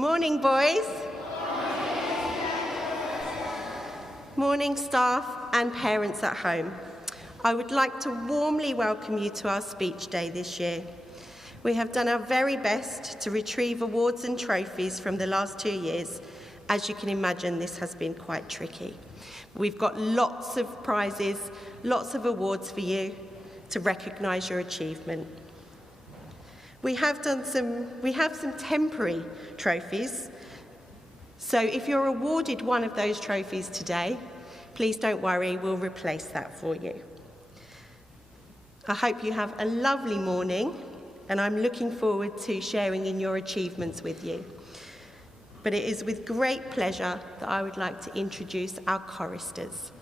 Morning, boys. Morning, staff and parents at home. I would like to warmly welcome you to our speech day this year. We have done our very best to retrieve awards and trophies from the last 2 years. As you can imagine, this has been quite tricky. We've got lots of prizes, lots of awards for you to recognise your achievement. We have some temporary trophies. So if you're awarded one of those trophies today, please don't worry, we'll replace that for you. I hope you have a lovely morning, and I'm looking forward to sharing in your achievements with you. But it is with great pleasure that I would like to introduce our choristers.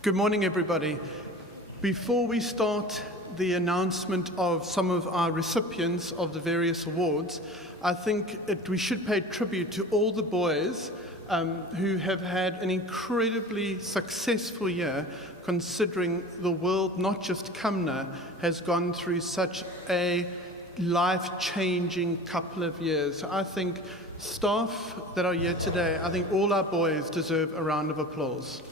Good morning, everybody. Before we start the announcement of some of our recipients of the various awards, I think we should pay tribute to all the boys who have had an incredibly successful year, considering the world, not just Cumnor, has gone through such a life-changing couple of years. I think staff that are here today, I think all our boys deserve a round of applause.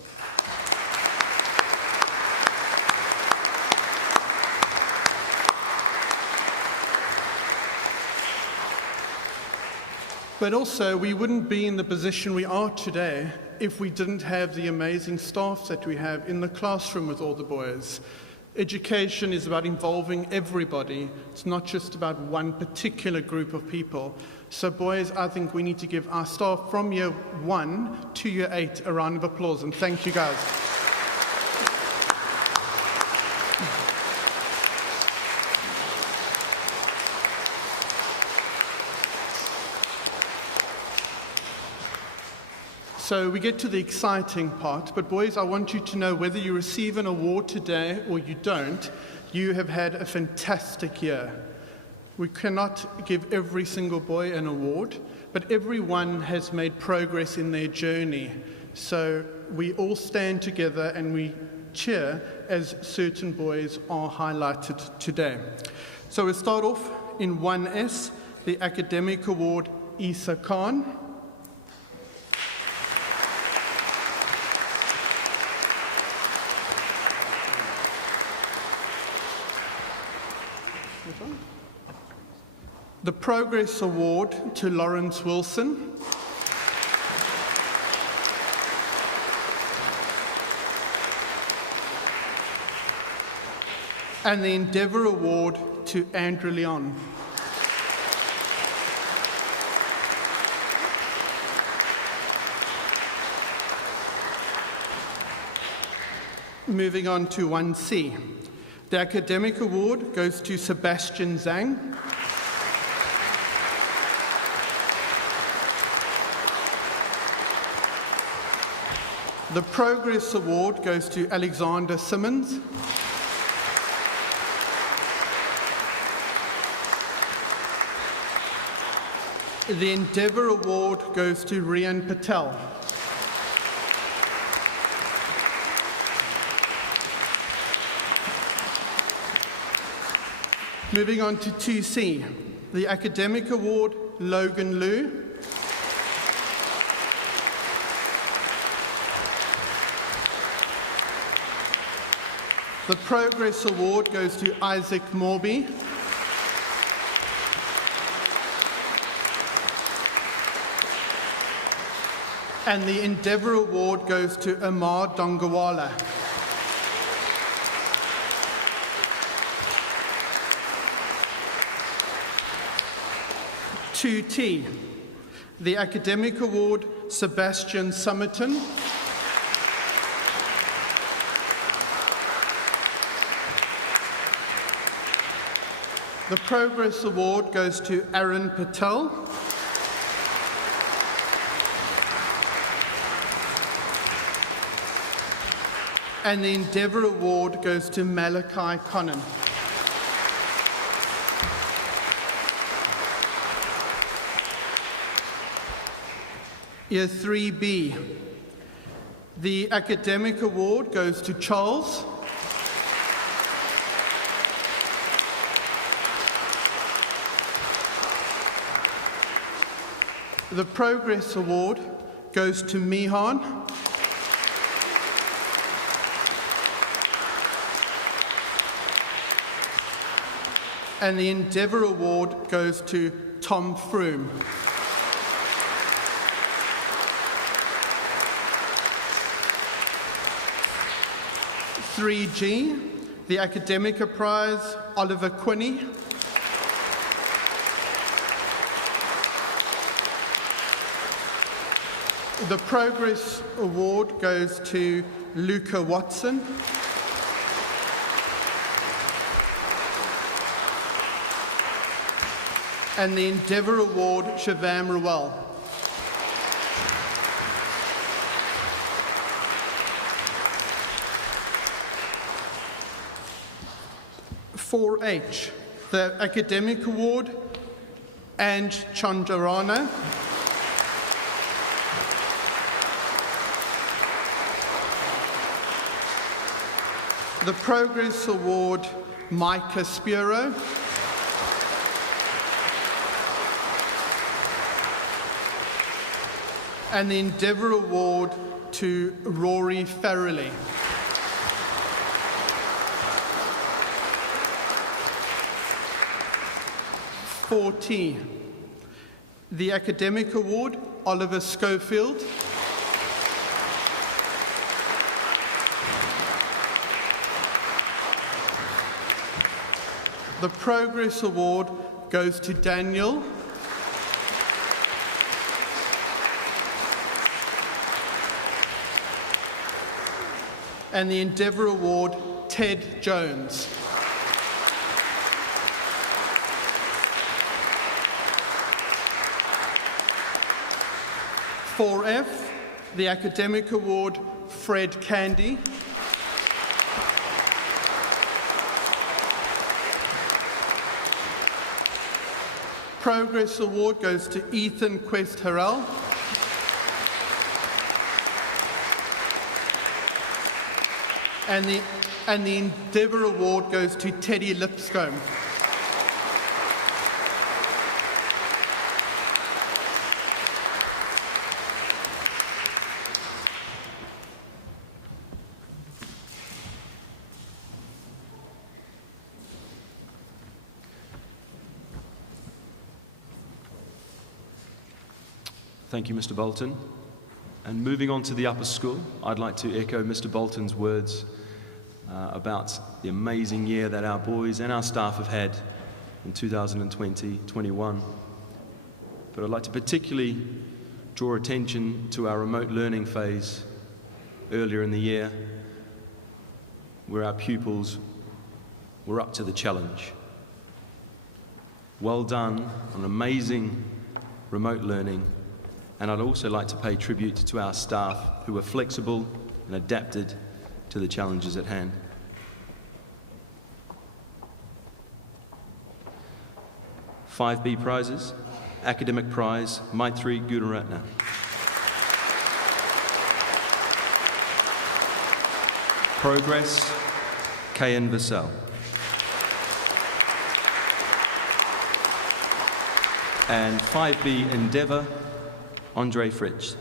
But also, we wouldn't be in the position we are today if we didn't have the amazing staff that we have in the classroom with all the boys. Education is about involving everybody. It's not just about one particular group of people. So boys, I think we need to give our staff from year 1 to year 8 a round of applause, and thank you guys. So we get to the exciting part, but boys, I want you to know whether you receive an award today or you don't, you have had a fantastic year. We cannot give every single boy an award, but everyone has made progress in their journey. So we all stand together and we cheer as certain boys are highlighted today. So we'll start off in 1S, the Academic Award, Isa Khan. The Progress Award to Lawrence Wilson. And the Endeavour Award to Andrew Leon. Moving on to 1C. The Academic Award goes to Sebastian Zhang. The Progress Award goes to Alexander Simmons. The Endeavour Award goes to Rian Patel. Moving on to 2C, the Academic Award, Logan Liu. The Progress Award goes to Isaac Morby. And the Endeavour Award goes to Amar Dongawala. (2T), the Academic Award, Sebastian Summerton. The Progress Award goes to Aaron Patel. And the Endeavour Award goes to Malachi Connon. Year 3B, the Academic Award goes to Charles. The Progress Award goes to Mihan. And the Endeavour Award goes to Tom Froome. (3G), the Academica Prize, Oliver Quinney. The Progress Award goes to Luca Watson. And the Endeavour Award, Shivam Rawal. (4H), the Academic Award, Anj Chandarana. the Progress Award, Micah Spiro. And the Endeavour Award to Rory Farrelly. (40) The Academic Award, Oliver Schofield. The Progress Award goes to Daniel. And the Endeavour Award, Ted Jones. (4F), the Academic Award, Fred Candy. Progress Award goes to Ethan Quest Harrell. And the Endeavour Award goes to Teddy Lipscomb. Thank you, Mr. Bolton. And moving on to the upper school, I'd like to echo Mr. Bolton's words about the amazing year that our boys and our staff have had in 2020-21. But I'd like to particularly draw attention to our remote learning phase earlier in the year, where our pupils were up to the challenge. Well done on amazing remote learning. And I'd also like to pay tribute to our staff who were flexible and adapted to the challenges at hand. Five B prizes. Academic Prize, Maitri Gunaratna. Progress, Kayan Vassell. And 5B Endeavour, Andre Fritsch.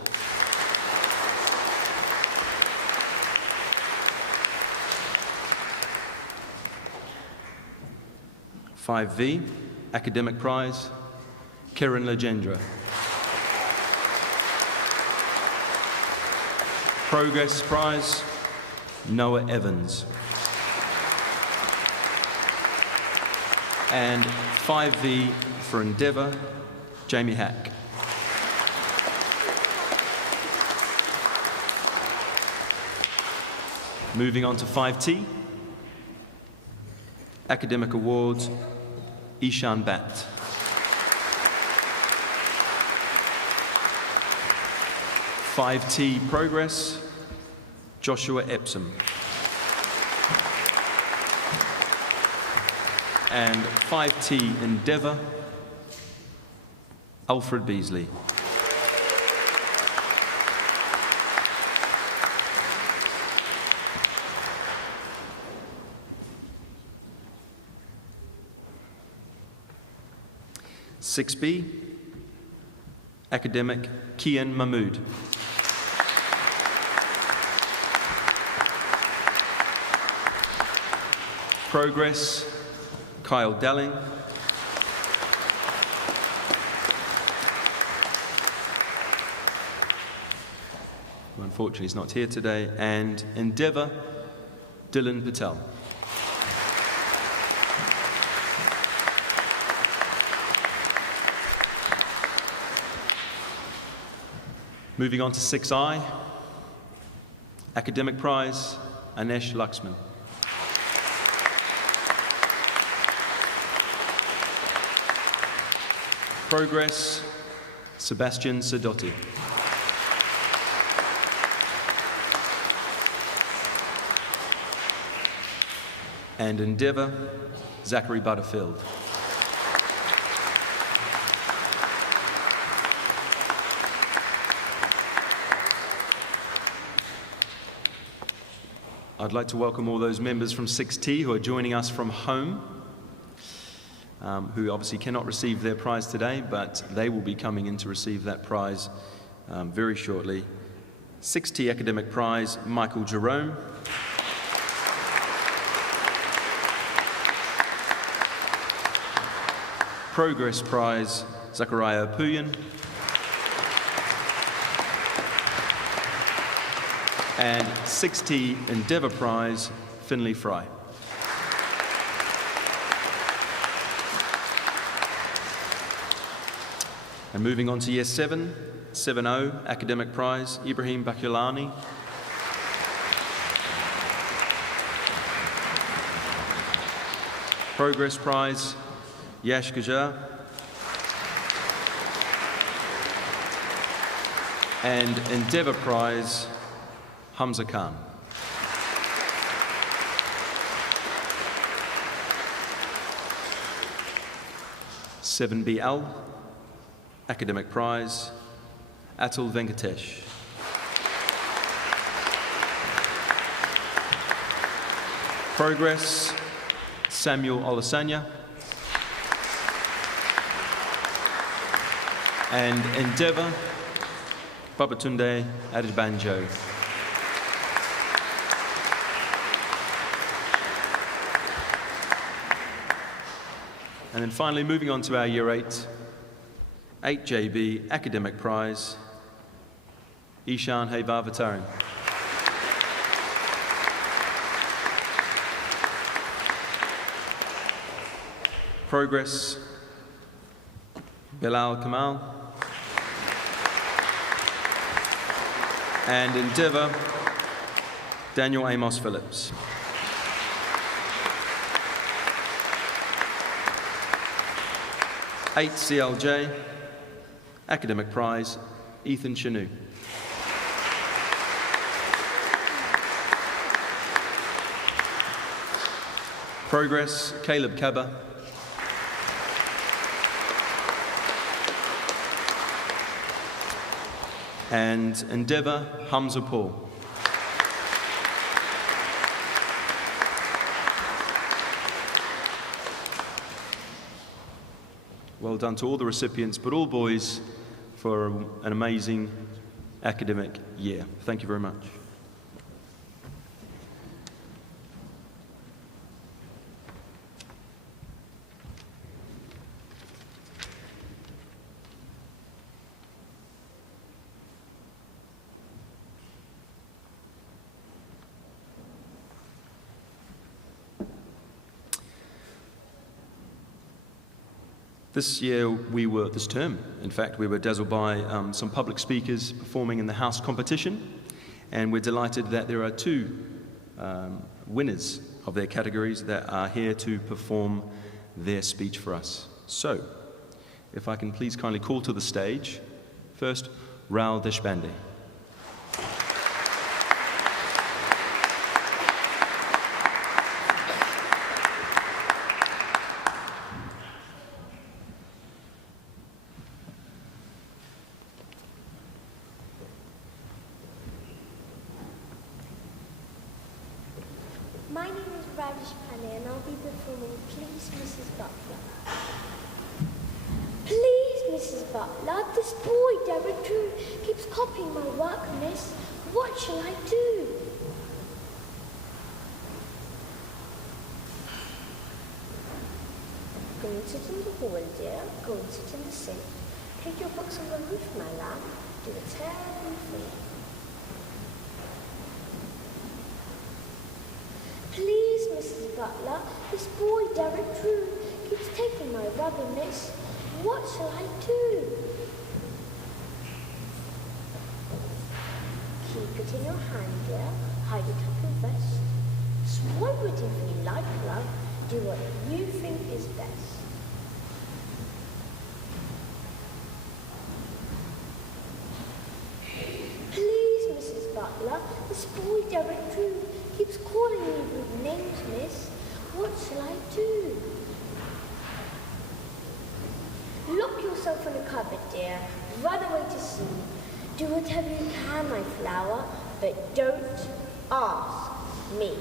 (5V) Academic Prize, Kiran Legendra. Progress Prize, Noah Evans. And 5V for Endeavour, Jamie Hack. Moving on to 5T, Academic Awards, Ishan Bhatt. (5T) Progress, Joshua Epsom. And 5T Endeavour, Alfred Beasley. (6B) Academic Kian Mahmood. Progress, Kyle Delling. Who unfortunately is not here today. And Endeavour, Dylan Patel. Moving on to 6I, Academic Prize, Anesh Laxman. Progress, Sebastian Sadotti. And Endeavour, Zachary Butterfield. I'd like to welcome all those members from 6T who are joining us from home, who obviously cannot receive their prize today, but they will be coming in to receive that prize very shortly. 6T Academic Prize, Michael Jerome. Progress Prize, Zachariah Puyan. And 6T Endeavour Prize, Finley Fry. And moving on to Year 7, 7-0 Academic Prize, Ibrahim Bakulani. Progress Prize, Yash Gajar. And Endeavour Prize, Hamza Khan. (7BL) Academic Prize, Atul Venkatesh. Progress, Samuel Olasanya. And Endeavour, Babatunde Adebanjo. And then finally, moving on to our Year 8, 8JB Academic Prize, Ishan Hayvarvataran. Progress, Bilal Kamal. And Endeavour, Daniel Amos Phillips. (8) CLJ Academic Prize, Ethan Chanu. Progress, Caleb Kaba. And Endeavour, Hamza Paul. Well done to all the recipients, but all boys, for an amazing academic year. Thank you very much. This term, in fact, we were dazzled by some public speakers performing in the House competition, and we're delighted that there are two winners of their categories that are here to perform their speech for us. So, if I can please kindly call to the stage, first, Raul Deshpande. My name is Rajesh Pandey and I'll be performing Please Mrs. Butler. Please Mrs. Butler, this boy Derek Drew keeps copying my work, miss. What shall I do? Go and sit in the hall, dear. Go and sit in the sink. Take your books on the roof, my lamb. Do a terrible thing. Please, Mrs. Butler, this boy, Derek Drew, keeps taking my rubber, miss. What shall I do? Keep it in your hand, dear. Hide it up your vest. Swallow it if you like, love. Do what you think is best. Please, Mrs. Butler, this boy, Derek Drew, keeps calling me with names, miss. What shall I do? Lock yourself in a cupboard, dear. Run away to sea. Do whatever you can, my flower, but don't ask. me.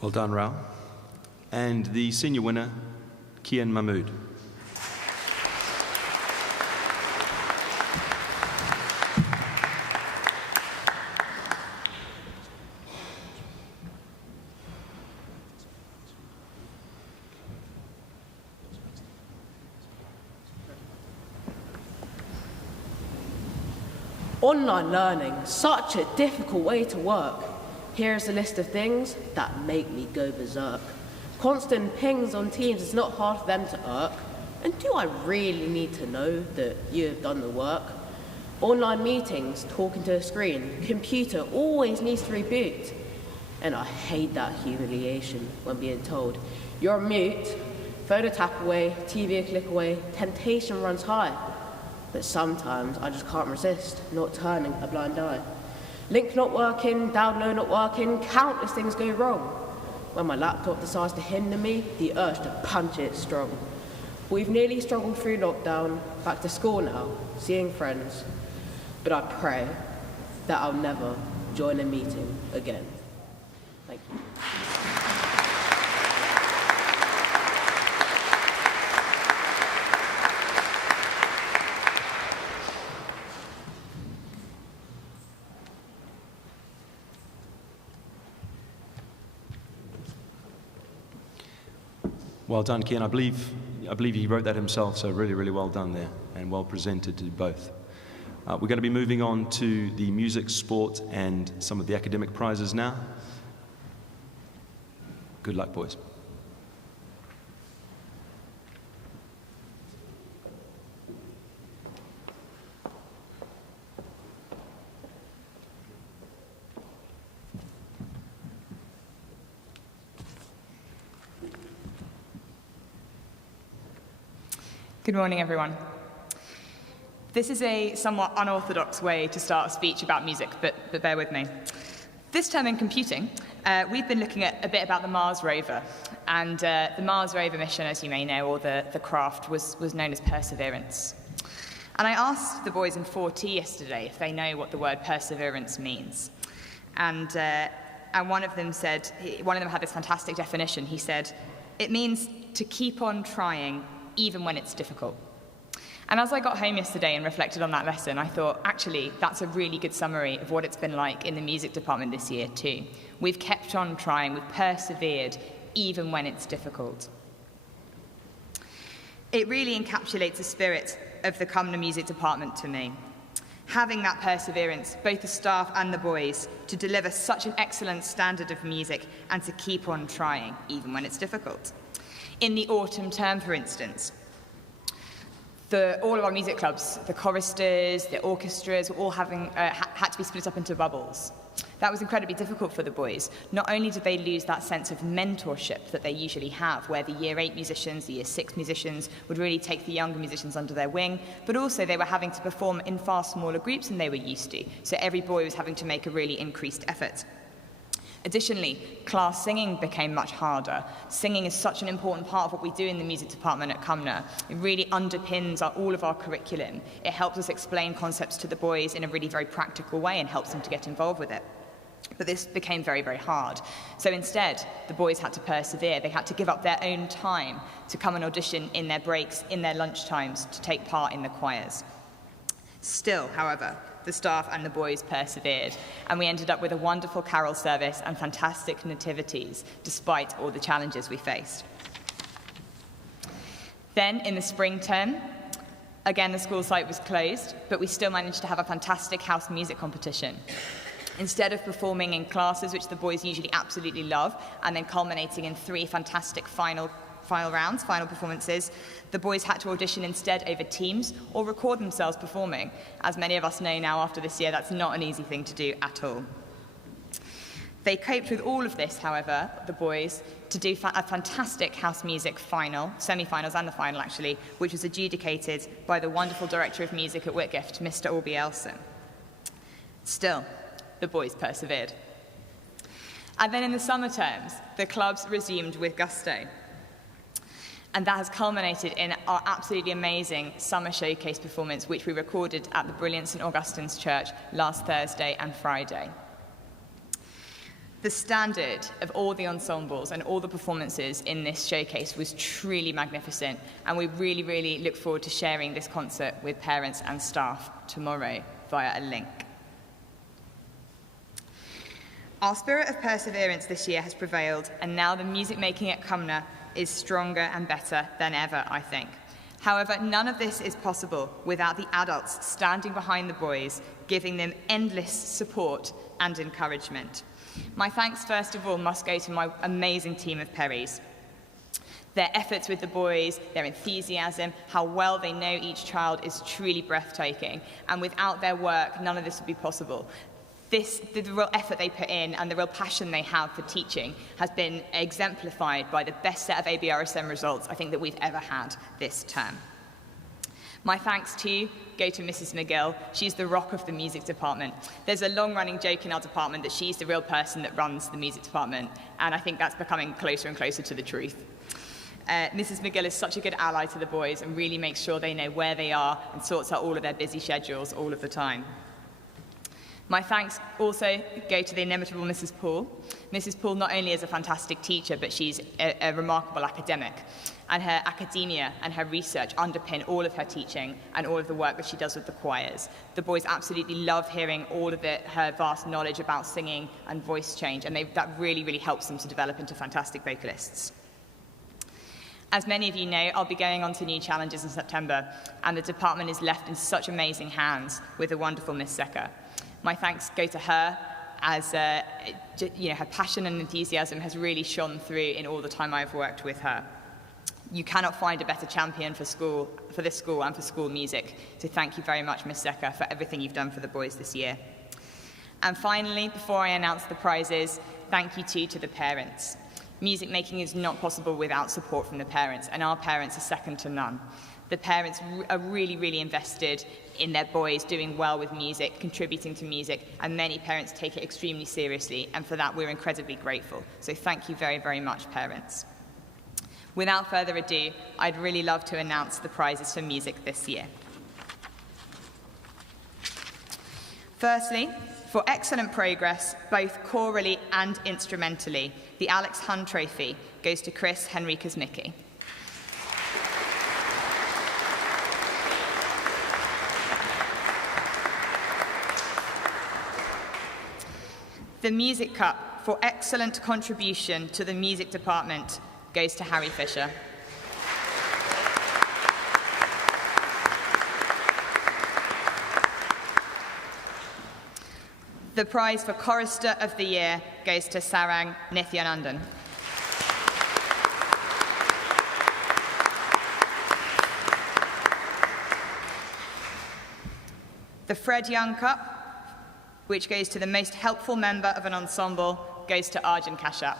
Well done, Rao. And the senior winner, Kian Mahmood. Online learning, such a difficult way to work. Here's a list of things that make me go berserk. Constant pings on Teams is not hard for them to irk. And do I really need to know that you have done the work? Online meetings, talking to a screen, computer always needs to reboot. And I hate that humiliation when being told, you're mute, phone a tap away, TV a click away, temptation runs high. But sometimes I just can't resist not turning a blind eye. Link not working, download not working, countless things go wrong. When my laptop decides to hinder me, the urge to punch it strong. We've nearly struggled through lockdown, back to school now, seeing friends. But I pray that I'll never join a meeting again. Thank you. Well done, Kian. I believe he wrote that himself, so really, really well done there, and well presented to both. We're going to be moving on to the music, sport, and some of the academic prizes now. Good luck, boys. Good morning, everyone. This is a somewhat unorthodox way to start a speech about music, but bear with me. This term in computing, we've been looking at a bit about the Mars rover. And the Mars rover mission, as you may know, or the craft, was known as Perseverance. And I asked the boys in 4T yesterday if they know what the word perseverance means. And one of them had this fantastic definition. He said, it means to keep on trying even when it's difficult. And as I got home yesterday and reflected on that lesson, I thought, actually, that's a really good summary of what it's been like in the music department this year too. We've kept on trying, we've persevered, even when it's difficult. It really encapsulates the spirit of the Cumnor music department to me. Having that perseverance, both the staff and the boys, to deliver such an excellent standard of music and to keep on trying, even when it's difficult. In the autumn term, for instance, all of our music clubs, the choristers, the orchestras, were all had to be split up into bubbles. That was incredibly difficult for the boys. Not only did they lose that sense of mentorship that they usually have, where the Year 8 musicians, the Year 6 musicians would really take the younger musicians under their wing, but also they were having to perform in far smaller groups than they were used to. So every boy was having to make a really increased effort. Additionally, class singing became much harder. Singing is such an important part of what we do in the music department at Cumnor. It really underpins all of our curriculum. It helps us explain concepts to the boys in a really very practical way and helps them to get involved with it. But this became very, very hard. So instead, the boys had to persevere. They had to give up their own time to come and audition in their breaks, in their lunch times, to take part in the choirs. Still, however, the staff and the boys persevered, and we ended up with a wonderful carol service and fantastic nativities, despite all the challenges we faced. Then, in the spring term, again, the school site was closed, but we still managed to have a fantastic house music competition. Instead of performing in classes, which the boys usually absolutely love, and then culminating in 3 fantastic final performances, the boys had to audition instead over Teams or record themselves performing. As many of us know now after this year, that's not an easy thing to do at all. They coped with all of this, however, the boys, to do a fantastic house music final, semi-finals and the final actually, which was adjudicated by the wonderful director of music at Whitgift, Mr. Albie Elson. Still, the boys persevered. And then in the summer terms, the clubs resumed with gusto. And that has culminated in our absolutely amazing summer showcase performance, which we recorded at the brilliant St. Augustine's Church last Thursday and Friday. The standard of all the ensembles and all the performances in this showcase was truly magnificent, and we really, really look forward to sharing this concert with parents and staff tomorrow via a link. Our spirit of perseverance this year has prevailed, and now the music making at Cumnor is stronger and better than ever, I think. However, none of this is possible without the adults standing behind the boys, giving them endless support and encouragement. My thanks, first of all, must go to my amazing team of Perrys. Their efforts with the boys, their enthusiasm, how well they know each child is truly breathtaking, and without their work, none of this would be possible. The real effort they put in and the real passion they have for teaching has been exemplified by the best set of ABRSM results I think that we've ever had this term. My thanks too go to Mrs. McGill. She's the rock of the music department. There's a long-running joke in our department that she's the real person that runs the music department, and I think that's becoming closer and closer to the truth. Mrs. McGill is such a good ally to the boys and really makes sure they know where they are and sorts out all of their busy schedules all of the time. My thanks also go to the inimitable Mrs. Poole. Mrs. Poole not only is a fantastic teacher, but she's a remarkable academic. And her academia and her research underpin all of her teaching and all of the work that she does with the choirs. The boys absolutely love hearing all of her vast knowledge about singing and voice change, and that really, really helps them to develop into fantastic vocalists. As many of you know, I'll be going on to new challenges in September, and the department is left in such amazing hands with the wonderful Miss Secker. My thanks go to her, as her passion and enthusiasm has really shone through in all the time I've worked with her. You cannot find a better champion for this school and for school music. So thank you very much, Miss Secker, for everything you've done for the boys this year. And finally, before I announce the prizes, thank you too to the parents. Music making is not possible without support from the parents, and our parents are second to none. The parents are really, really invested in their boys doing well with music, contributing to music, and many parents take it extremely seriously, and for that we're incredibly grateful. So thank you very, very much, parents. Without further ado, I'd really love to announce the prizes for music this year. Firstly, for excellent progress, both chorally and instrumentally, the Alex Hunn Trophy goes to Chris Henriquez-Mickey. The Music Cup for excellent contribution to the music department goes to Harry Fisher. The prize for Chorister of the Year goes to Sarang Nithyanandan. The Fred Young Cup, which goes to the most helpful member of an ensemble, goes to Arjun Kashyap.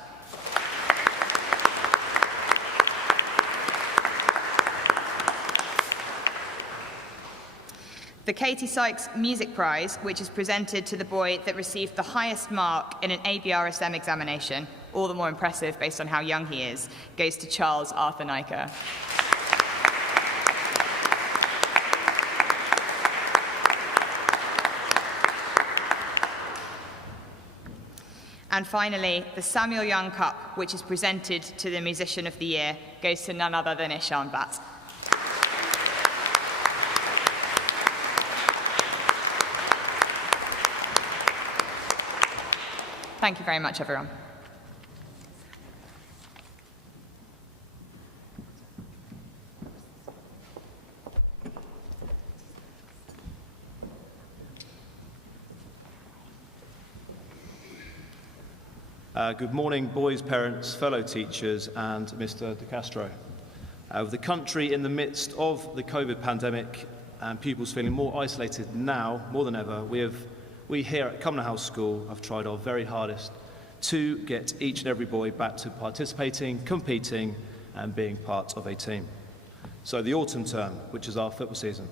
The Katie Sykes Music Prize, which is presented to the boy that received the highest mark in an ABRSM examination, all the more impressive based on how young he is, goes to Charles Arthur Niker. And finally, the Samuel Young Cup, which is presented to the Musician of the Year, goes to none other than Ishan Bhatt. Thank you very much, everyone. Good morning, boys, parents, fellow teachers, and Mr. De Castro. With the country in the midst of the COVID pandemic and pupils feeling more isolated now, more than ever, we here at Cumnor House School have tried our very hardest to get each and every boy back to participating, competing, and being part of a team. So the autumn term, which is our football season.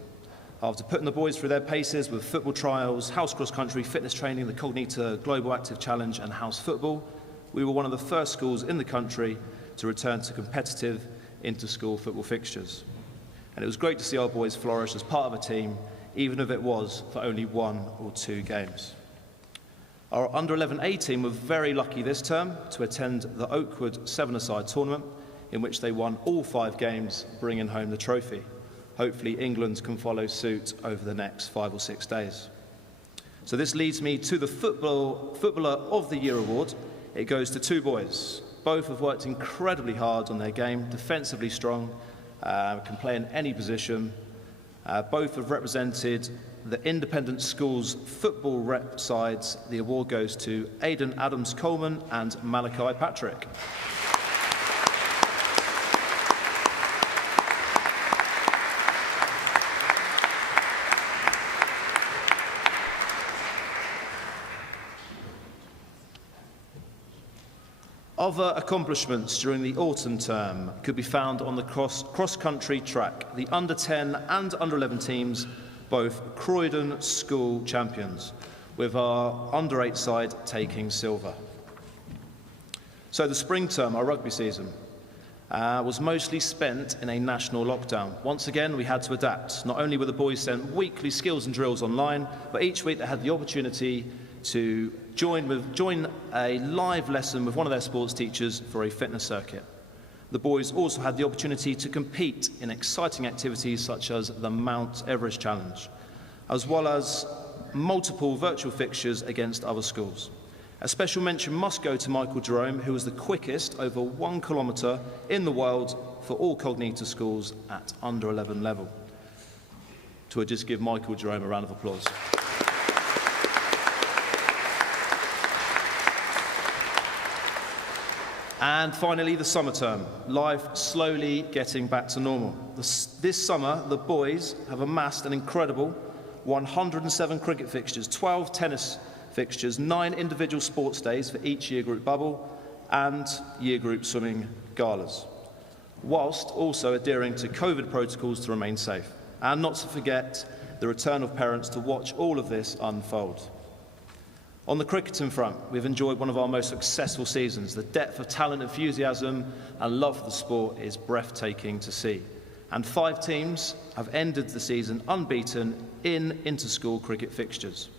After putting the boys through their paces with football trials, house cross-country, fitness training, the Cognita Global Active Challenge and house football, we were one of the first schools in the country to return to competitive inter-school football fixtures. And it was great to see our boys flourish as part of a team, even if it was for only 1 or 2 games. Our under-11A team were very lucky this term to attend the Oakwood 7-a-side tournament, in which they won all 5 games, bringing home the trophy. Hopefully England can follow suit over the next 5 or 6 days. So this leads me to the Footballer of the Year award. It goes to 2 boys. Both have worked incredibly hard on their game, defensively strong, can play in any position. Both have represented the independent schools football rep sides. The award goes to Aidan Adams-Coleman and Malachi Patrick. Other accomplishments during the autumn term could be found on the cross-country track. The under-10 and under-11 teams, both Croydon school champions, with our under-8 side taking silver. So the spring term, our rugby season, was mostly spent in a national lockdown. Once again, we had to adapt. Not only were the boys sent weekly skills and drills online, but each week they had the opportunity to join a live lesson with one of their sports teachers for a fitness circuit. The boys also had the opportunity to compete in exciting activities such as the Mount Everest Challenge, as well as multiple virtual fixtures against other schools. A special mention must go to Michael Jerome, who was the quickest over 1 kilometre in the world for all Cognita schools at under 11 level. So we'll just give Michael Jerome a round of applause. And finally, the summer term. Life slowly getting back to normal. This summer, the boys have amassed an incredible 107 cricket fixtures, 12 tennis fixtures, 9 individual sports days for each year group bubble, and year group swimming galas, whilst also adhering to COVID protocols to remain safe. And not to forget the return of parents to watch all of this unfold. On the cricketing front, we've enjoyed one of our most successful seasons. The depth of talent, enthusiasm and love for the sport is breathtaking to see. And 5 teams have ended the season unbeaten in inter-school cricket fixtures.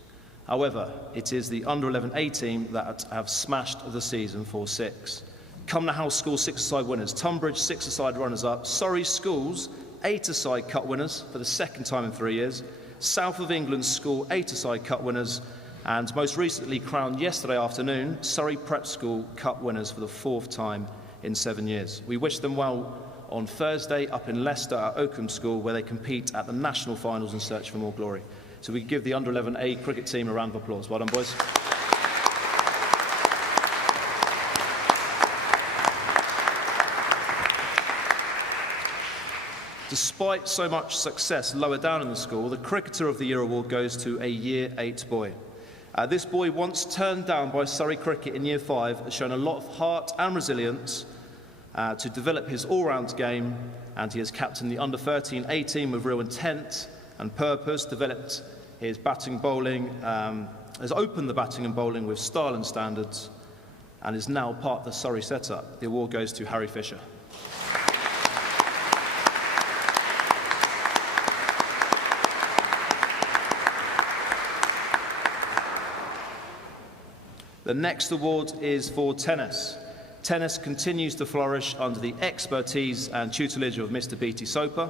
However, it is the under-11A team that have smashed the season for 6. Cumnor House School 6-a-side winners, Tunbridge 6-a-side runners-up, Surrey Schools 8-a-side cup winners for the 2nd time in 3 years, South of England School 8-a-side cup winners, and most recently crowned yesterday afternoon, Surrey Prep School Cup winners for the 4th time in 7 years. We wish them well on Thursday up in Leicester at Oakham School, where they compete at the national finals in search for more glory. So we give the under-11A cricket team a round of applause. Well done, boys. Despite so much success lower down in the school, the Cricketer of the Year award goes to a Year 8 boy. This boy, once turned down by Surrey Cricket in Year 5, has shown a lot of heart and resilience to develop his all-round game, and he has captained the under-13 A team with real intent and purpose, developed his batting bowling, has opened the batting and bowling with style and standards, and is now part of the Surrey setup. The award goes to Harry Fisher. The next award is for tennis. Tennis continues to flourish under the expertise and tutelage of Mr. B.T. Soper.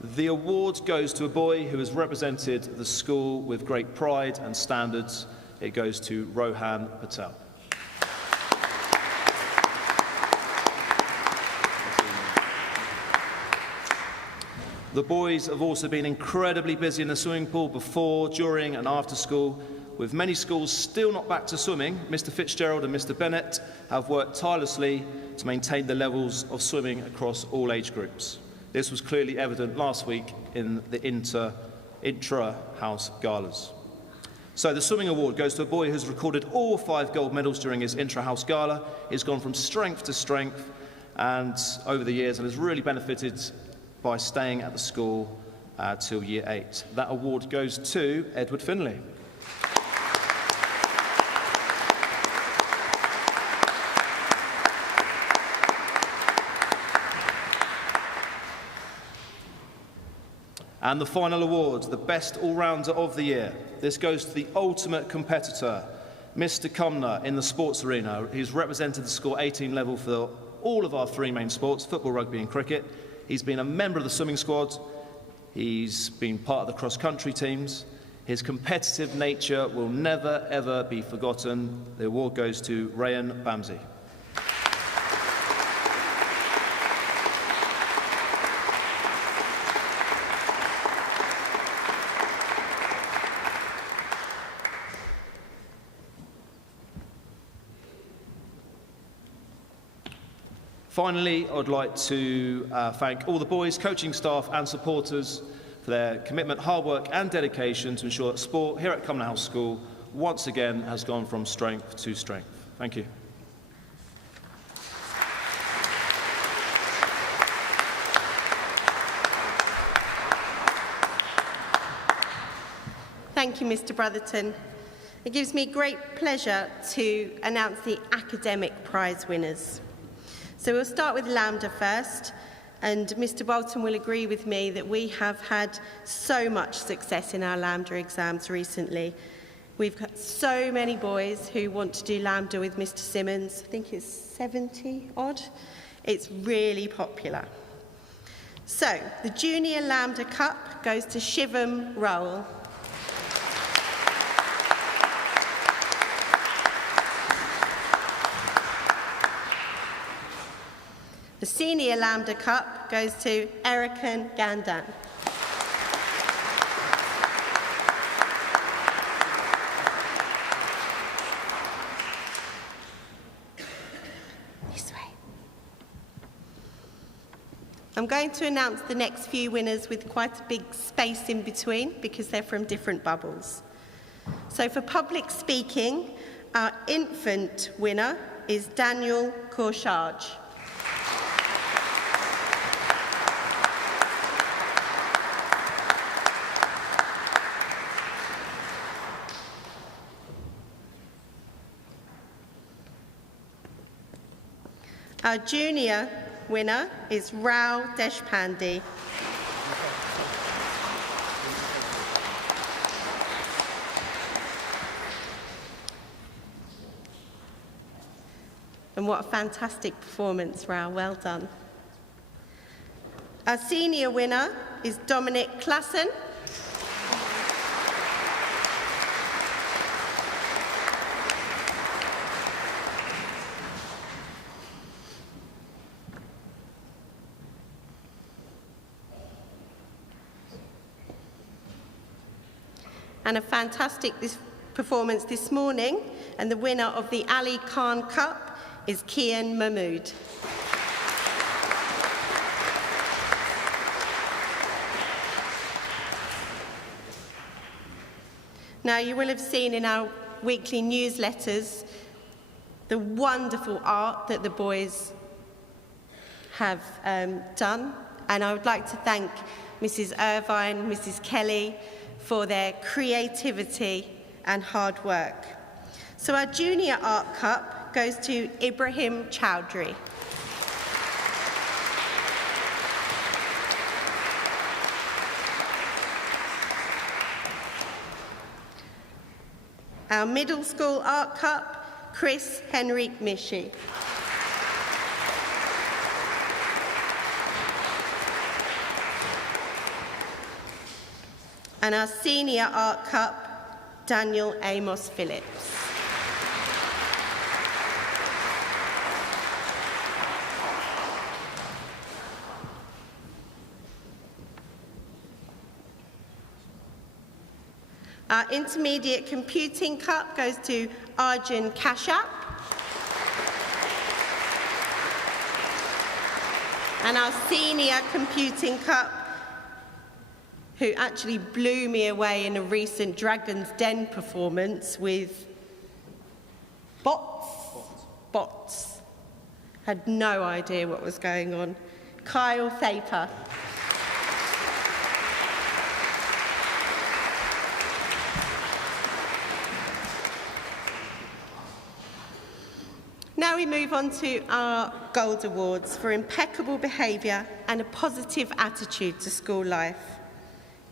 The award goes to a boy who has represented the school with great pride and standards. It goes to Rohan Patel. The boys have also been incredibly busy in the swimming pool before, during and after school. With many schools still not back to swimming, Mr. Fitzgerald and Mr. Bennett have worked tirelessly to maintain the levels of swimming across all age groups. This was clearly evident last week in the intra-house galas. So the swimming award goes to a boy who's recorded all 5 gold medals during his intra-house gala. He's gone from strength to strength and over the years and has really benefited by staying at the school till year 8. That award goes to Edward Finley. And the final award, the best all-rounder of the year. This goes to the ultimate competitor, Mr. Cumnor in the sports arena. He's represented the school 18 level for all of our 3 main sports, football, rugby and cricket. He's been a member of the swimming squad. He's been part of the cross-country teams. His competitive nature will never, ever be forgotten. The award goes to Rayan Bamsey. Finally, I would like to thank all the boys, coaching staff and supporters for their commitment, hard work and dedication to ensure that sport here at Cumnor House School once again has gone from strength to strength. Thank you. Thank you, Mr. Brotherton. It gives me great pleasure to announce the academic prize winners. So we'll start with Lambda first, and Mr. Bolton will agree with me that we have had so much success in our Lambda exams recently. We've got so many boys who want to do Lambda with Mr. Simmons. I think it's 70 odd. It's really popular. So the Junior Lambda Cup goes to Shivam Rowell. The Senior Lambda Cup goes to Erican Gandan. This way. I'm going to announce the next few winners with quite a big space in between because they're from different bubbles. So for public speaking, our infant winner is Daniel Korshaj. Our junior winner is Rao Deshpande. And what a fantastic performance, Rao. Well done. Our senior winner is Dominic Klassen. And a fantastic performance this morning, and the winner of the Ali Khan Cup is Kian Mahmood. Now, you will have seen in our weekly newsletters the wonderful art that the boys have done, and I would like to thank Mrs. Irvine, Mrs. Kelly, for their creativity and hard work. So our Junior Art Cup goes to Ibrahim Chowdhury. Our Middle School Art Cup, Chris Henrik Mishi. And our Senior Art Cup, Daniel Amos Phillips. Our Intermediate Computing Cup goes to Arjun Kashyap. And our Senior Computing Cup who actually blew me away in a recent Dragon's Den performance with bots. Had no idea what was going on. Kyle Thaper. Now we move on to our Gold Awards for impeccable behaviour and a positive attitude to school life.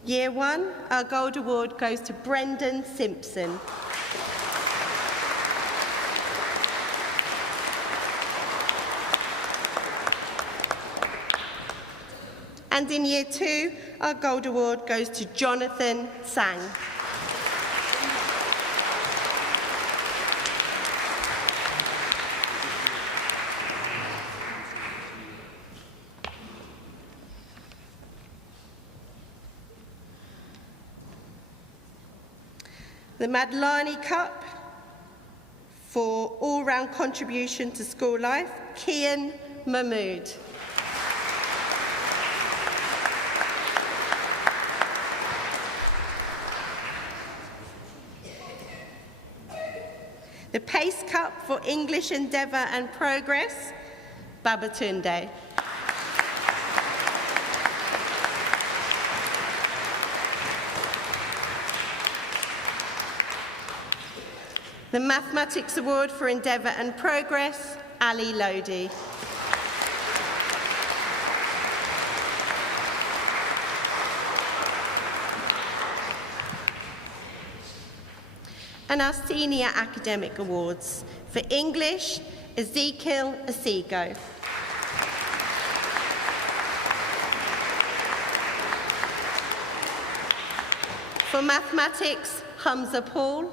Year 1, our Gold Award goes to Brendan Simpson. And in Year 2, our Gold Award goes to Jonathan Sang. The Madlani Cup for all-round contribution to school life, Kian Mahmood. The Pace Cup for English Endeavour and Progress, Babatunde. The Mathematics Award for Endeavour and Progress, Ali Lodi. And our Senior Academic Awards for English, Ezekiel Asigo. For Mathematics, Hamza Paul.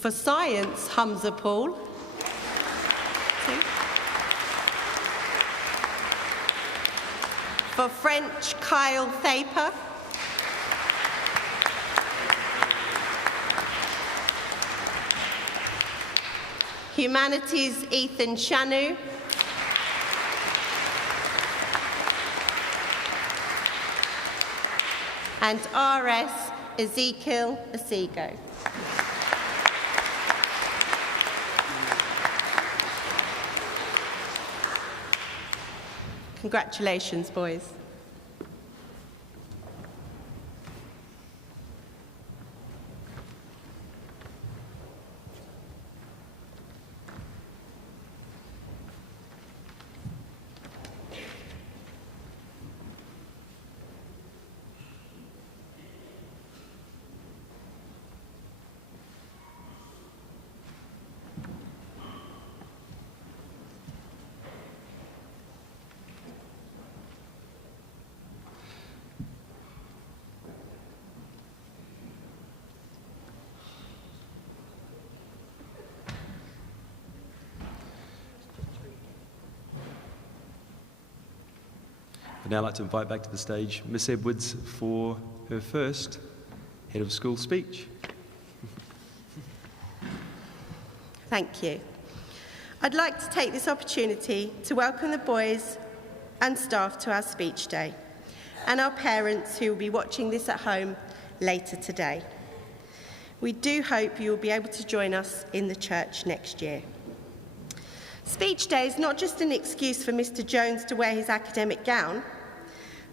For Science, Hamza Paul. For French, Kyle Thaper. Humanities, Ethan Shanu. And RS, Ezekiel Asigo. Congratulations, boys. I'd now like to invite back to the stage Miss Edwards for her first Head of School speech. Thank you. I'd like to take this opportunity to welcome the boys and staff to our speech day, and our parents who will be watching this at home later today. We do hope you will be able to join us in the church next year. Speech day is not just an excuse for Mr. Jones to wear his academic gown,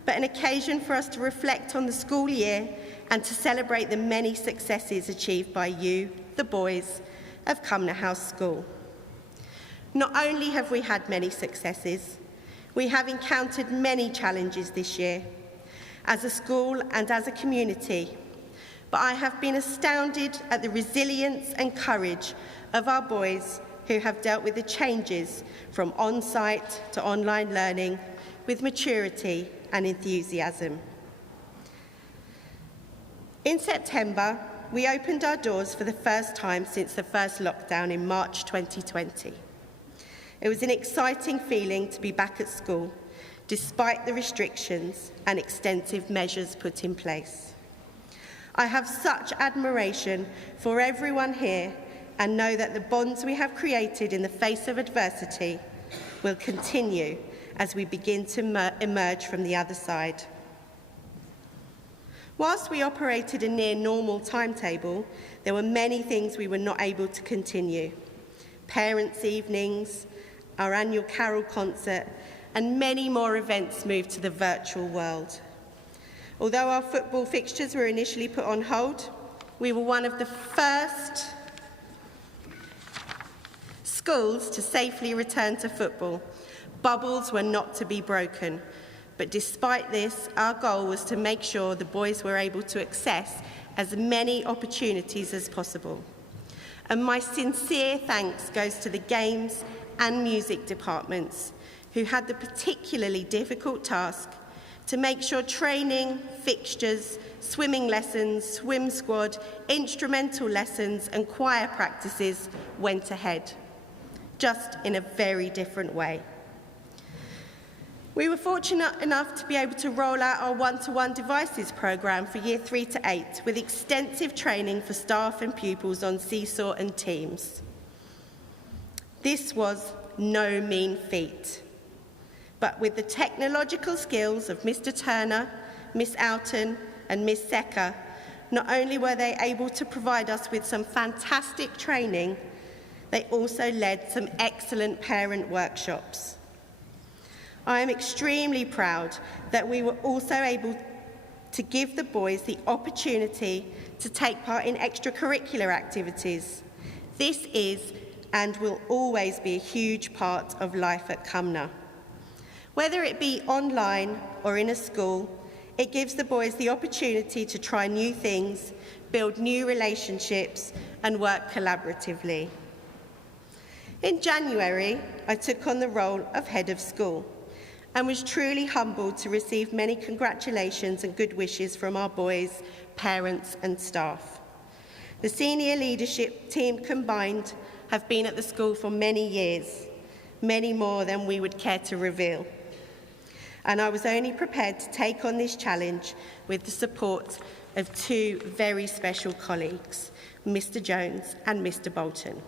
but an occasion for us to reflect on the school year and to celebrate the many successes achieved by you, the boys, of Cumnor House School. Not only have we had many successes, we have encountered many challenges this year, as a school and as a community, but I have been astounded at the resilience and courage of our boys who have dealt with the changes from on-site to online learning with maturity and enthusiasm. In September, we opened our doors for the first time since the first lockdown in March 2020. It was an exciting feeling to be back at school, despite the restrictions and extensive measures put in place. I have such admiration for everyone here and know that the bonds we have created in the face of adversity will continue as we begin to emerge from the other side. Whilst we operated a near normal timetable, there were many things we were not able to continue. Parents' evenings, our annual carol concert, and many more events moved to the virtual world. Although our football fixtures were initially put on hold, we were one of the first schools to safely return to football. Bubbles were not to be broken, but despite this, our goal was to make sure the boys were able to access as many opportunities as possible. And my sincere thanks goes to the games and music departments, who had the particularly difficult task to make sure training, fixtures, swimming lessons, swim squad, instrumental lessons and choir practices went ahead, just in a very different way. We were fortunate enough to be able to roll out our one-to-one devices programme for Year 3 to 8 with extensive training for staff and pupils on Seesaw and Teams. This was no mean feat, but with the technological skills of Mr. Turner, Miss Alton and Miss Secker, not only were they able to provide us with some fantastic training, they also led some excellent parent workshops. I am extremely proud that we were also able to give the boys the opportunity to take part in extracurricular activities. This is and will always be a huge part of life at Cumnor. Whether it be online or in a school, it gives the boys the opportunity to try new things, build new relationships, and work collaboratively. In January, I took on the role of head of school and was truly humbled to receive many congratulations and good wishes from our boys, parents and staff. The senior leadership team combined have been at the school for many years, many more than we would care to reveal. And I was only prepared to take on this challenge with the support of two very special colleagues, Mr. Jones and Mr. Bolton.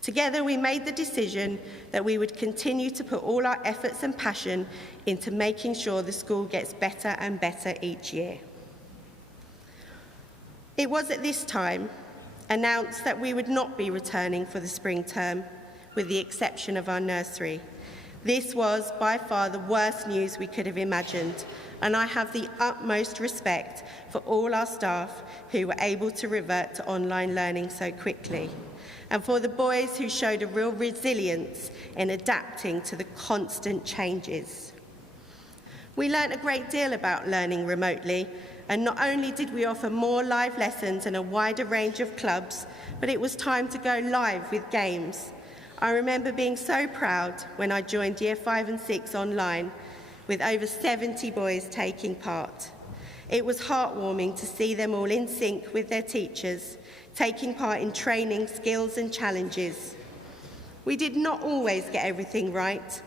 Together, we made the decision that we would continue to put all our efforts and passion into making sure the school gets better and better each year. It was at this time announced that we would not be returning for the spring term, with the exception of our nursery. This was by far the worst news we could have imagined, and I have the utmost respect for all our staff who were able to revert to online learning so quickly, and for the boys who showed a real resilience in adapting to the constant changes. We learnt a great deal about learning remotely, and not only did we offer more live lessons and a wider range of clubs, but it was time to go live with games. I remember being so proud when I joined Year 5 and 6 online, with over 70 boys taking part. It was heartwarming to see them all in sync with their teachers, taking part in training, skills and challenges. We did not always get everything right.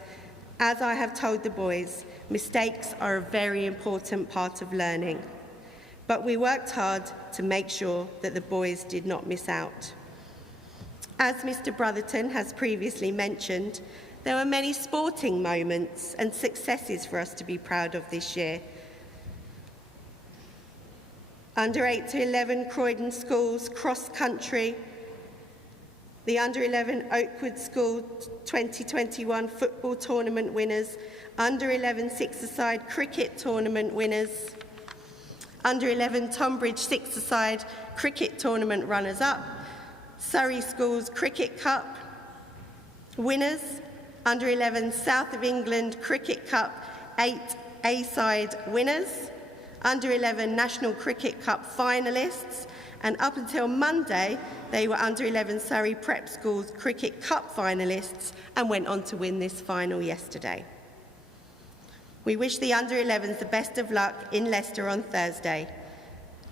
As I have told the boys, mistakes are a very important part of learning. But we worked hard to make sure that the boys did not miss out. As Mr. Brotherton has previously mentioned, there were many sporting moments and successes for us to be proud of this year. Under 8 to 11 Croydon schools cross-country, the Under 11 Oakwood School 2021 football tournament winners, Under 11 six-a-side cricket tournament winners, Under 11 Tonbridge six-a-side cricket tournament runners-up, Surrey Schools Cricket Cup winners, Under 11 South of England Cricket Cup 8 A-side winners, Under 11 National Cricket Cup finalists, and up until Monday, they were Under 11 Surrey Prep Schools Cricket Cup finalists and went on to win this final yesterday. We wish the Under 11s the best of luck in Leicester on Thursday,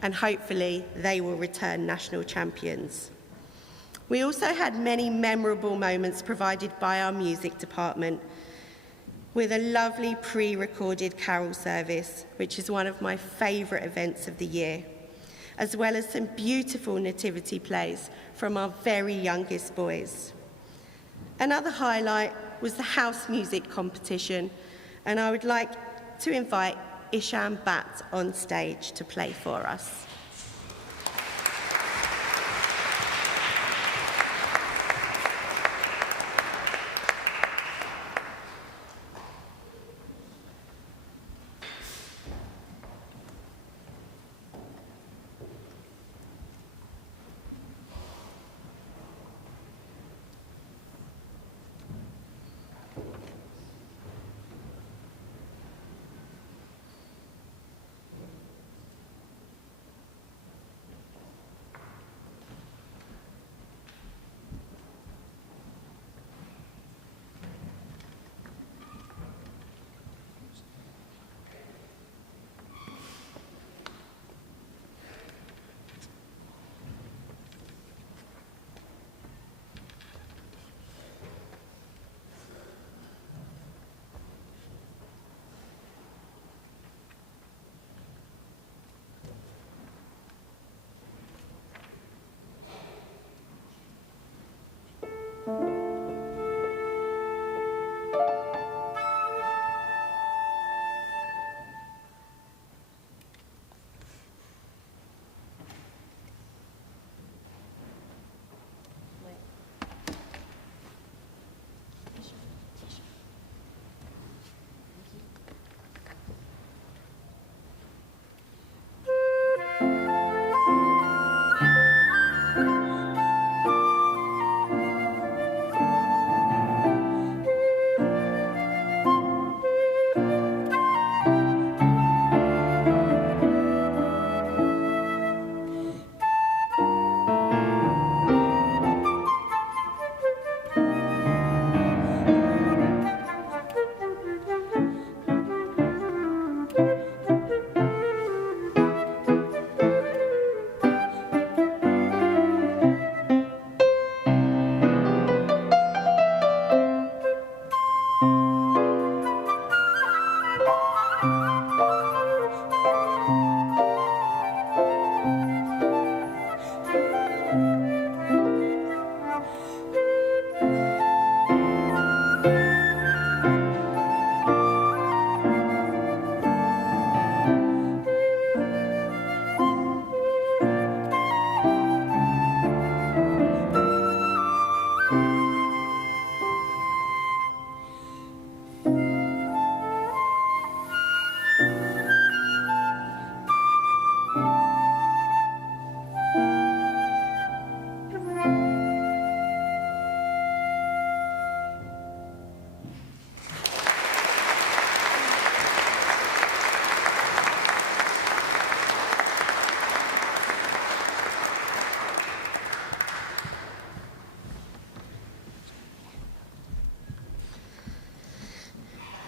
and hopefully they will return national champions. We also had many memorable moments provided by our music department, with a lovely pre-recorded carol service, which is one of my favourite events of the year. as well as some beautiful nativity plays from our very youngest boys. Another highlight was the house music competition, and I would like to invite Ishan Bhatt on stage to play for us.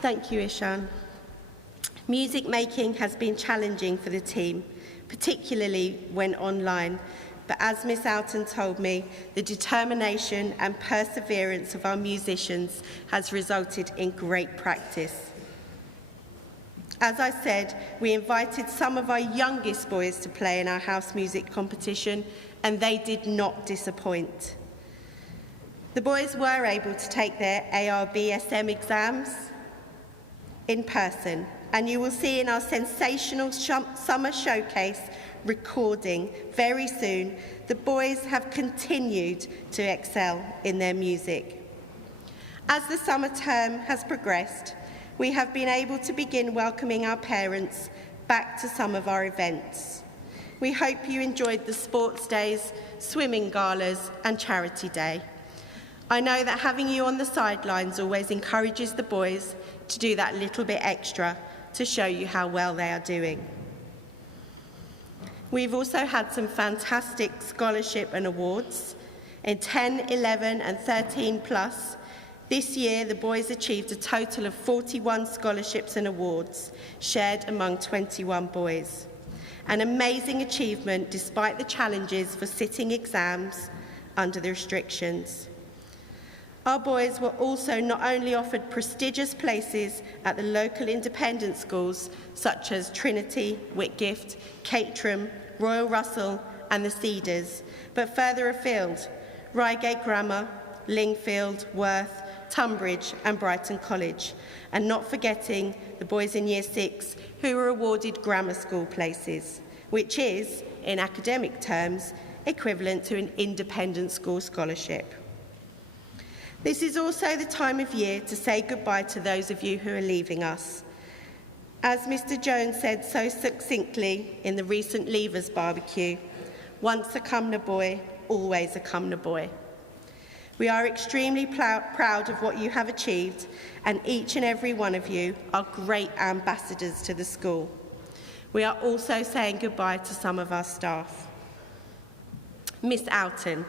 Thank you, Ishan. Music making has been challenging for the team, particularly when online, but as Miss Alton told me, the determination and perseverance of our musicians has resulted in great practice. As I said, we invited some of our youngest boys to play in our house music competition, and they did not disappoint. The boys were able to take their ARBSM exams in person, and you will see in our sensational summer showcase recording very soon, the boys have continued to excel in their music. As the summer term has progressed, we have been able to begin welcoming our parents back to some of our events. We hope you enjoyed the sports days, swimming galas, and charity day. I know that having you on the sidelines always encourages the boys to do that little bit extra to show you how well they are doing. We've also had some fantastic scholarship and awards. In 10, 11 and 13 plus, this year the boys achieved a total of 41 scholarships and awards shared among 21 boys. An amazing achievement despite the challenges for sitting exams under the restrictions. Our boys were also not only offered prestigious places at the local independent schools such as Trinity, Whitgift, Caterham, Royal Russell and the Cedars, but further afield, Reigate Grammar, Lingfield, Worth, Tunbridge and Brighton College, and not forgetting the boys in Year 6 who were awarded grammar school places, which is, in academic terms, equivalent to an independent school scholarship. This is also the time of year to say goodbye to those of you who are leaving us. As Mr. Jones said so succinctly in the recent Leavers barbecue, once a Cumnor boy, always a Cumnor boy. We are extremely proud of what you have achieved, and each and every one of you are great ambassadors to the school. We are also saying goodbye to some of our staff. Miss Alton,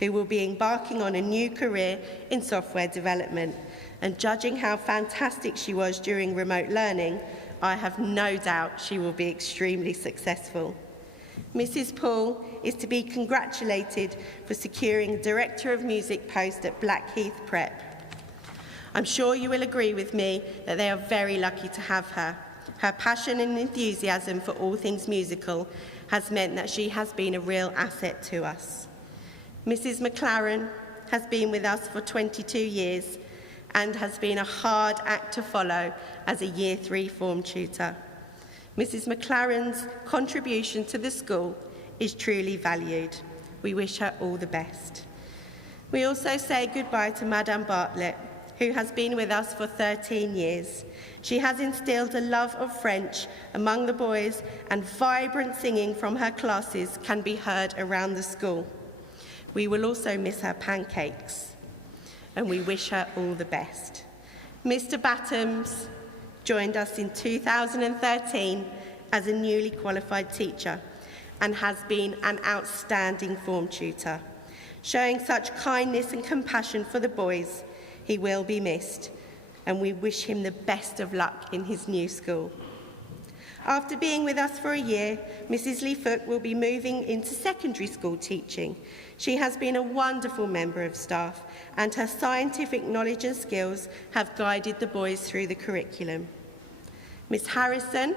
who will be embarking on a new career in software development, and judging how fantastic she was during remote learning, I have no doubt she will be extremely successful. Mrs. Paul is to be congratulated for securing a Director of Music post at Blackheath Prep. I'm sure you will agree with me that they are very lucky to have her. Her passion and enthusiasm for all things musical has meant that she has been a real asset to us. Mrs. McLaren has been with us for 22 years and has been a hard act to follow as a Year 3 form tutor. Mrs. McLaren's contribution to the school is truly valued. We wish her all the best. We also say goodbye to Madame Bartlett, who has been with us for 13 years. She has instilled a love of French among the boys, and vibrant singing from her classes can be heard around the school. We will also miss her pancakes, and we wish her all the best. Mr. Battams joined us in 2013 as a newly qualified teacher and has been an outstanding form tutor. Showing such kindness and compassion for the boys, he will be missed, and we wish him the best of luck in his new school. After being with us for a year, Mrs. Lee Foote will be moving into secondary school teaching. She has been a wonderful member of staff, and her scientific knowledge and skills have guided the boys through the curriculum. Miss Harrison,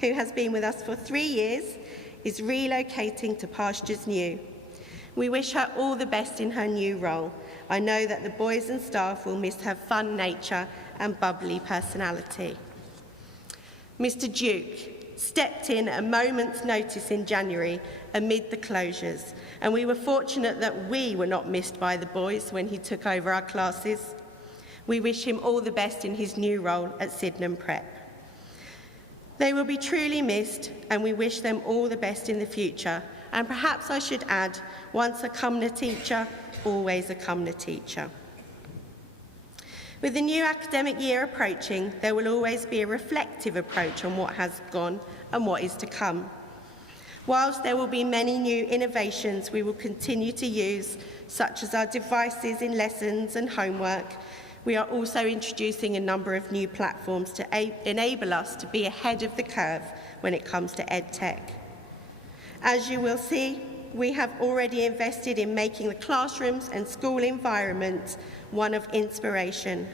who has been with us for 3 years, is relocating to pastures new. We wish her all the best in her new role. I know that the boys and staff will miss her fun nature and bubbly personality. Mr. Duke stepped in at a moment's notice in January amid the closures, and we were fortunate that we were not missed by the boys when he took over our classes. We wish him all the best in his new role at Sydenham Prep. They will be truly missed, and we wish them all the best in the future. And perhaps I should add, once a Cumnor teacher, always a Cumnor teacher. With the new academic year approaching, there will always be a reflective approach on what has gone and what is to come. Whilst there will be many new innovations we will continue to use, such as our devices in lessons and homework, we are also introducing a number of new platforms to enable us to be ahead of the curve when it comes to EdTech. As you will see, we have already invested in making the classrooms and school environment one of inspiration.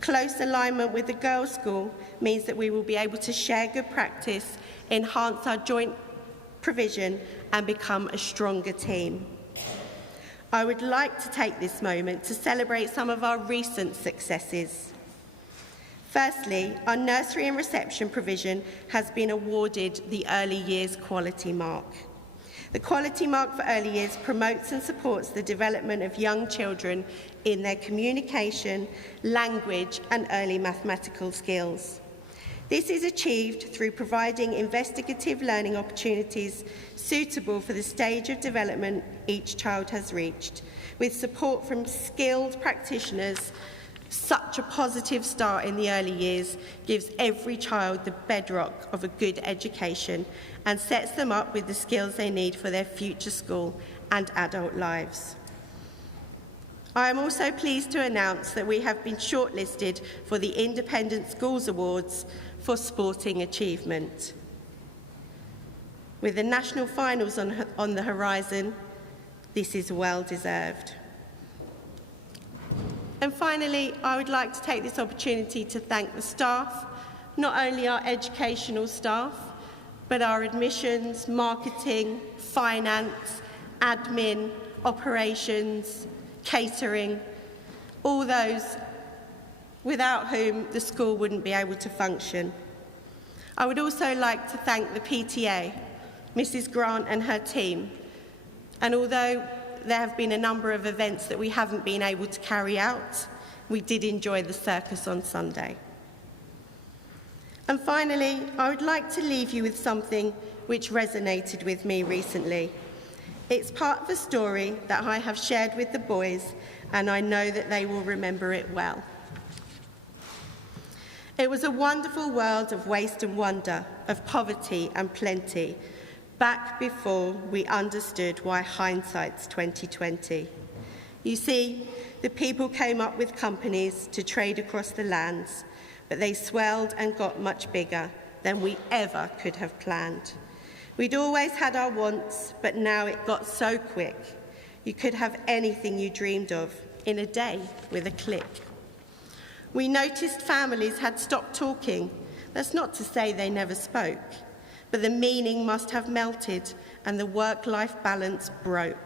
Close alignment with the girls' school means that we will be able to share good practice, enhance our joint provision, and become a stronger team. I would like to take this moment to celebrate some of our recent successes. Firstly, our nursery and reception provision has been awarded the Early Years Quality Mark. The Quality Mark for Early Years promotes and supports the development of young children in their communication, language, and early mathematical skills. This is achieved through providing investigative learning opportunities suitable for the stage of development each child has reached. With support from skilled practitioners, such a positive start in the early years gives every child the bedrock of a good education and sets them up with the skills they need for their future school and adult lives. I am also pleased to announce that we have been shortlisted for the Independent Schools Awards for Sporting Achievement. With the national finals on the horizon, this is well deserved. And finally, I would like to take this opportunity to thank the staff, not only our educational staff, but our admissions, marketing, finance, admin, operations, catering, all those without whom the school wouldn't be able to function. I would also like to thank the PTA, Mrs. Grant and her team, and although there have been a number of events that we haven't been able to carry out, we did enjoy the circus on Sunday. And finally, I would like to leave you with something which resonated with me recently. It's part of a story that I have shared with the boys, and I know that they will remember it well. It was a wonderful world of waste and wonder, of poverty and plenty, back before we understood why hindsight's 2020. You see, the people came up with companies to trade across the lands, but they swelled and got much bigger than we ever could have planned. We'd always had our wants, but now it got so quick. You could have anything you dreamed of in a day with a click. We noticed families had stopped talking. That's not to say they never spoke, but the meaning must have melted and the work-life balance broke.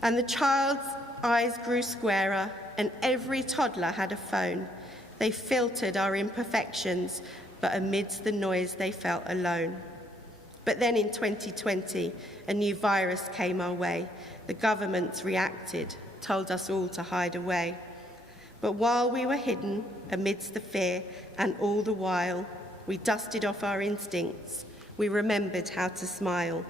And the child's eyes grew squarer, and every toddler had a phone. They filtered our imperfections, but amidst the noise they felt alone. But then in 2020, a new virus came our way. The governments reacted, told us all to hide away. But while we were hidden amidst the fear, and all the while we dusted off our instincts, we remembered how to smile.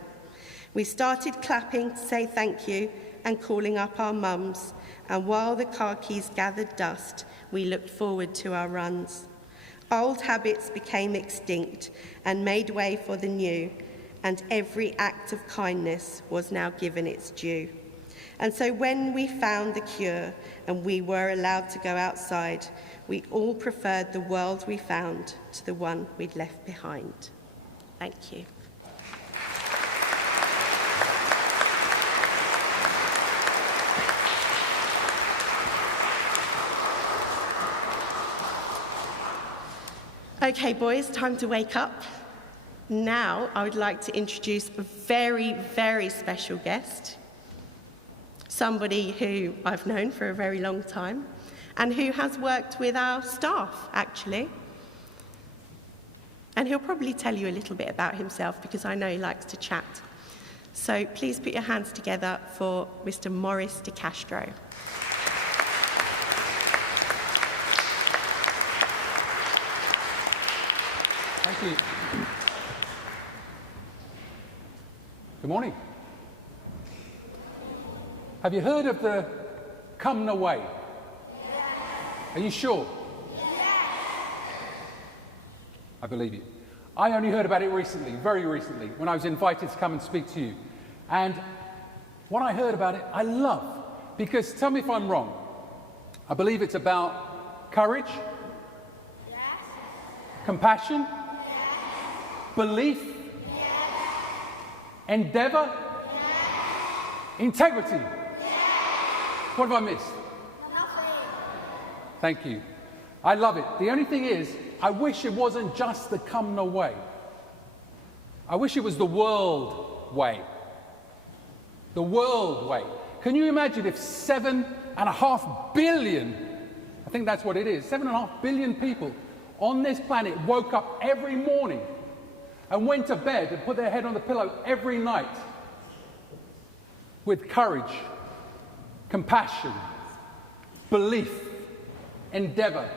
We started clapping to say thank you and calling up our mums, and while the car keys gathered dust, we looked forward to our runs. Old habits became extinct and made way for the new, and every act of kindness was now given its due. And so when we found the cure and we were allowed to go outside, we all preferred the world we found to the one we'd left behind. Thank you. Okay, boys, time to wake up. Now I would like to introduce a very, very special guest, somebody who I've known for a very long time and who has worked with our staff, actually. And he'll probably tell you a little bit about himself because I know he likes to chat. So please put your hands together for Mr. Maurice de Castro. Thank you. Good morning. Have you heard of the Cumnor Way? Yes. Are you sure? Yes. I believe you. I only heard about it recently, very recently, when I was invited to come and speak to you. And what I heard about it, I love, because tell me if I'm wrong. I believe it's about courage, yes. Compassion, yes. Belief, yes. Endeavour, yes. Integrity. What have I missed? Nothing. Thank you. I love it. The only thing is, I wish it wasn't just the Cumnor Way. I wish it was the world way. The world way. Can you imagine if 7.5 billion, I think that's what it is, 7.5 billion people on this planet woke up every morning and went to bed and put their head on the pillow every night with courage, compassion, belief, endeavour,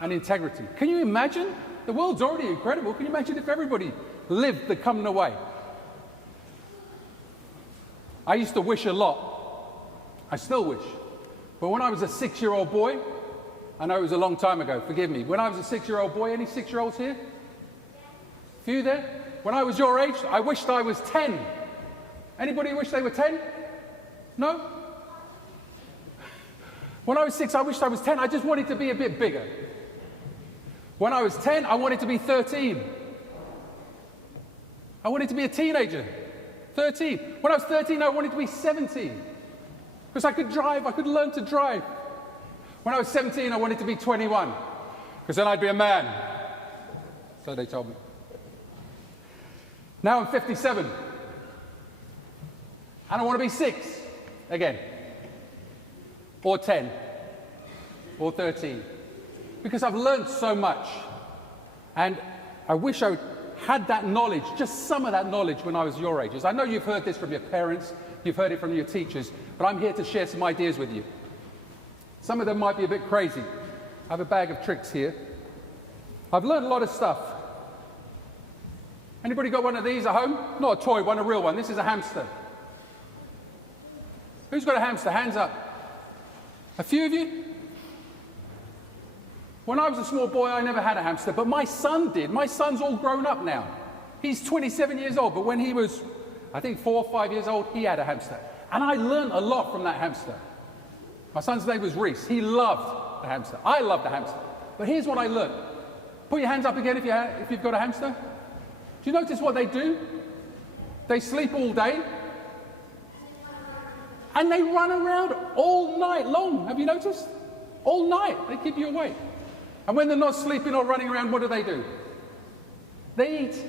and integrity. Can you imagine? The world's already incredible. Can you imagine if everybody lived the Cumnor Way? I used to wish a lot. I still wish. But when I was a 6-year-old boy, I know it was a long time ago, forgive me. When I was a 6-year-old boy, any 6-year-olds here? A few there? When I was your age, I wished I was 10. Anybody wish they were 10? No? When I was 6, I wished I was 10. I just wanted to be a bit bigger. When I was 10, I wanted to be 13. I wanted to be a teenager. 13. When I was 13, I wanted to be 17. Because I could drive, I could learn to drive. When I was 17, I wanted to be 21, because then I'd be a man. So they told me. Now I'm 57, and I want to be 6 again, or 10, or 13, because I've learned so much, and I wish I had that knowledge, just some of that knowledge when I was your ages. I know you've heard this from your parents, you've heard it from your teachers, but I'm here to share some ideas with you. Some of them might be a bit crazy. I have a bag of tricks here. I've learned a lot of stuff. Anybody got one of these at home? Not a toy one, a real one. This is a hamster. Who's got a hamster? Hands up. A few of you? When I was a small boy, I never had a hamster, but my son did. My son's all grown up now. He's 27 years old, but when he was, I think, 4 or 5 years old, he had a hamster. And I learned a lot from that hamster. My son's name was Reese. He loved the hamster. I loved the hamster. But here's what I learned. Put your hands up again if you've got a hamster. Do you notice what they do? They sleep all day. And they run around all night long. Have you noticed? All night. They keep you awake. And when they're not sleeping or running around, what do? They eat.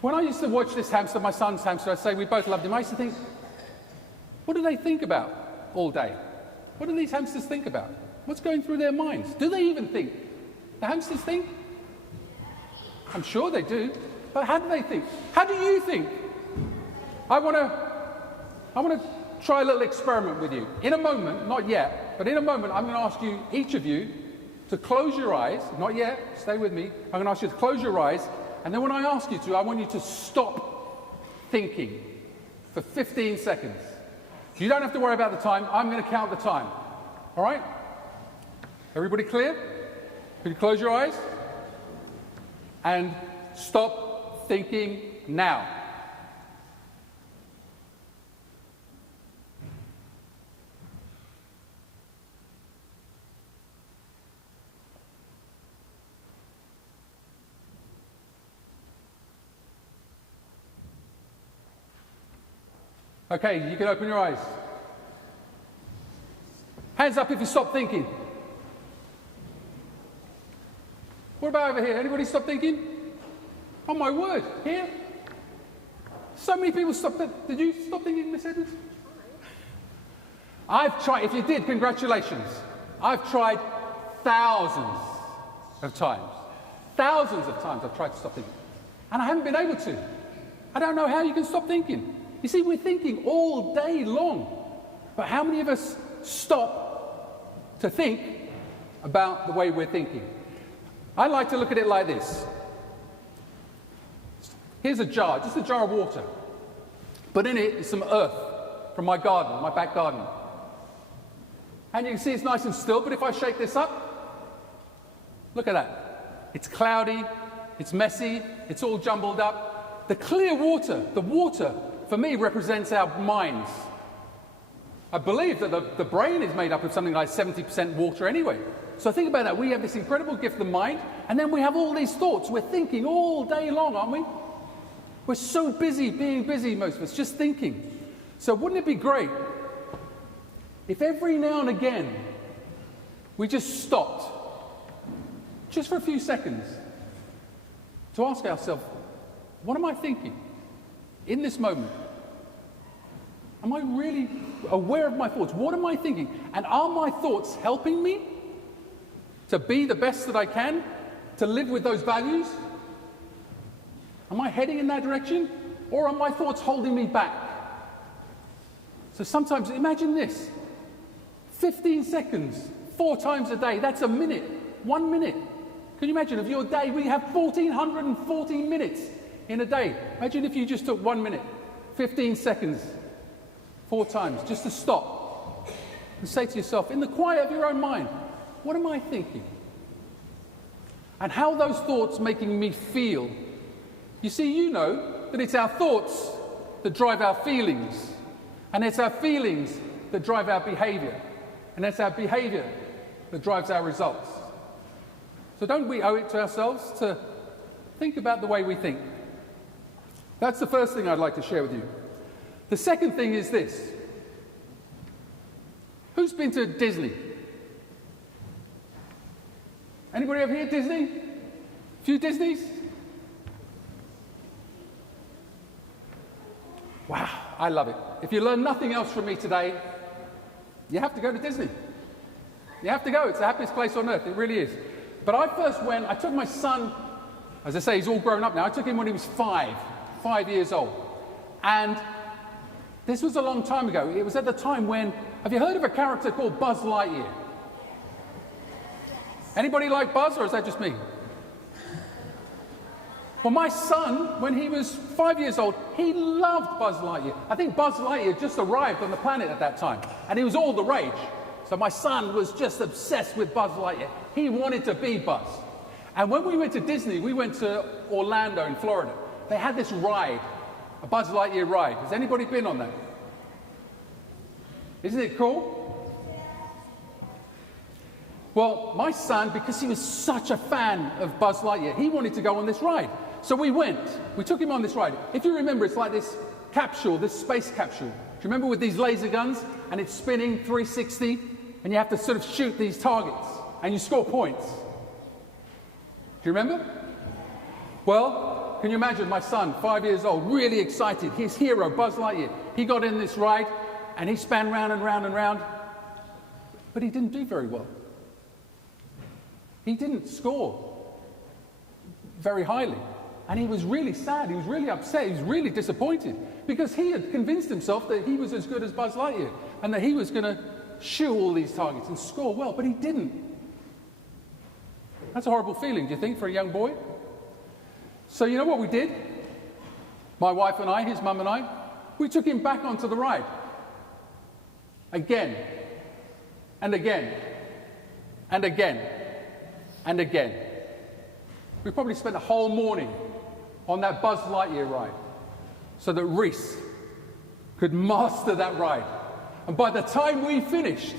When I used to watch this hamster, my son's hamster, I say we both loved him, I used to think, what do they think about all day? What do these hamsters think about? What's going through their minds? Do they even think? The hamsters think? I'm sure they do. But how do they think? How do you think? I want to try a little experiment with you. In a moment, not yet, but in a moment, I'm going to ask you, each of you, to close your eyes. Not yet, stay with me. I'm going to ask you to close your eyes, and then when I ask you to, I want you to stop thinking for 15 seconds. You don't have to worry about the time. I'm going to count the time. All right? Everybody clear? Can you close your eyes? And stop thinking now. Okay, you can open your eyes. Hands up if you stop thinking. What about over here? Anybody stop thinking? Oh my word, here? So many people stopped. Did you stop thinking, Miss Edwards? I've tried, if you did, congratulations. I've tried thousands of times. Thousands of times I've tried to stop thinking. And I haven't been able to. I don't know how you can stop thinking. You see, we're thinking all day long. But how many of us stop to think about the way we're thinking? I like to look at it like this. Here's a jar, just a jar of water. But in it is some earth from my garden, my back garden. And you can see it's nice and still, but if I shake this up, look at that. It's cloudy, it's messy, it's all jumbled up. The clear water, the water, for me, represents our minds. I believe that the brain is made up of something like 70% water anyway. So think about that. We have this incredible gift of mind, and then we have all these thoughts. We're thinking all day long, aren't we? We're so busy, being busy, most of us, just thinking. So wouldn't it be great if every now and again we just stopped, just for a few seconds, to ask ourselves, what am I thinking in this moment? Am I really aware of my thoughts? What am I thinking? And are my thoughts helping me to be the best that I can, to live with those values? Am I heading in that direction? Or are my thoughts holding me back? So sometimes, imagine this. 15 seconds, 4 times a day, that's a minute, 1 minute. Can you imagine, of your day, we have 1,414 minutes in a day. Imagine if you just took 1 minute, 15 seconds, 4 times, just to stop and say to yourself, in the quiet of your own mind, what am I thinking? And how are those thoughts making me feel? You see, you know that it's our thoughts that drive our feelings, and it's our feelings that drive our behavior, and it's our behavior that drives our results. So don't we owe it to ourselves to think about the way we think? That's the first thing I'd like to share with you. The second thing is this. Who's been to Disney? Anybody over here, Disney? A few Disneys? Wow, I love it. If you learn nothing else from me today, you have to go to Disney. You have to go. It's the happiest place on earth. It really is. But I first went, I took my son, as I say, he's all grown up now. I took him when he was 5 years old. And this was a long time ago. It was at the time when, have you heard of a character called Buzz Lightyear? Anybody like Buzz, or is that just me? Well, my son, when he was 5 years old, he loved Buzz Lightyear. I think Buzz Lightyear just arrived on the planet at that time, and he was all the rage. So my son was just obsessed with Buzz Lightyear. He wanted to be Buzz. And when we went to Disney, we went to Orlando in Florida. They had this ride, a Buzz Lightyear ride. Has anybody been on that? Isn't it cool? Well, my son, because he was such a fan of Buzz Lightyear, he wanted to go on this ride. So we went. We took him on this ride. If you remember, it's like this capsule, this space capsule. Do you remember with these laser guns? And it's spinning 360, and you have to sort of shoot these targets, and you score points. Do you remember? Well, can you imagine my son, 5 years old, really excited, his hero, Buzz Lightyear. He got in this ride, and he span round and round and round, but he didn't do very well. He didn't score very highly, and he was really sad, he was really upset, he was really disappointed, because he had convinced himself that he was as good as Buzz Lightyear, and that he was going to shoot all these targets and score well, but he didn't. That's a horrible feeling, do you think, for a young boy? So you know what we did? My wife and I, his mum and I, we took him back onto the ride. Again, and again, and again, and again. We probably spent the whole morning on that Buzz Lightyear ride so that Reese could master that ride. And by the time we finished,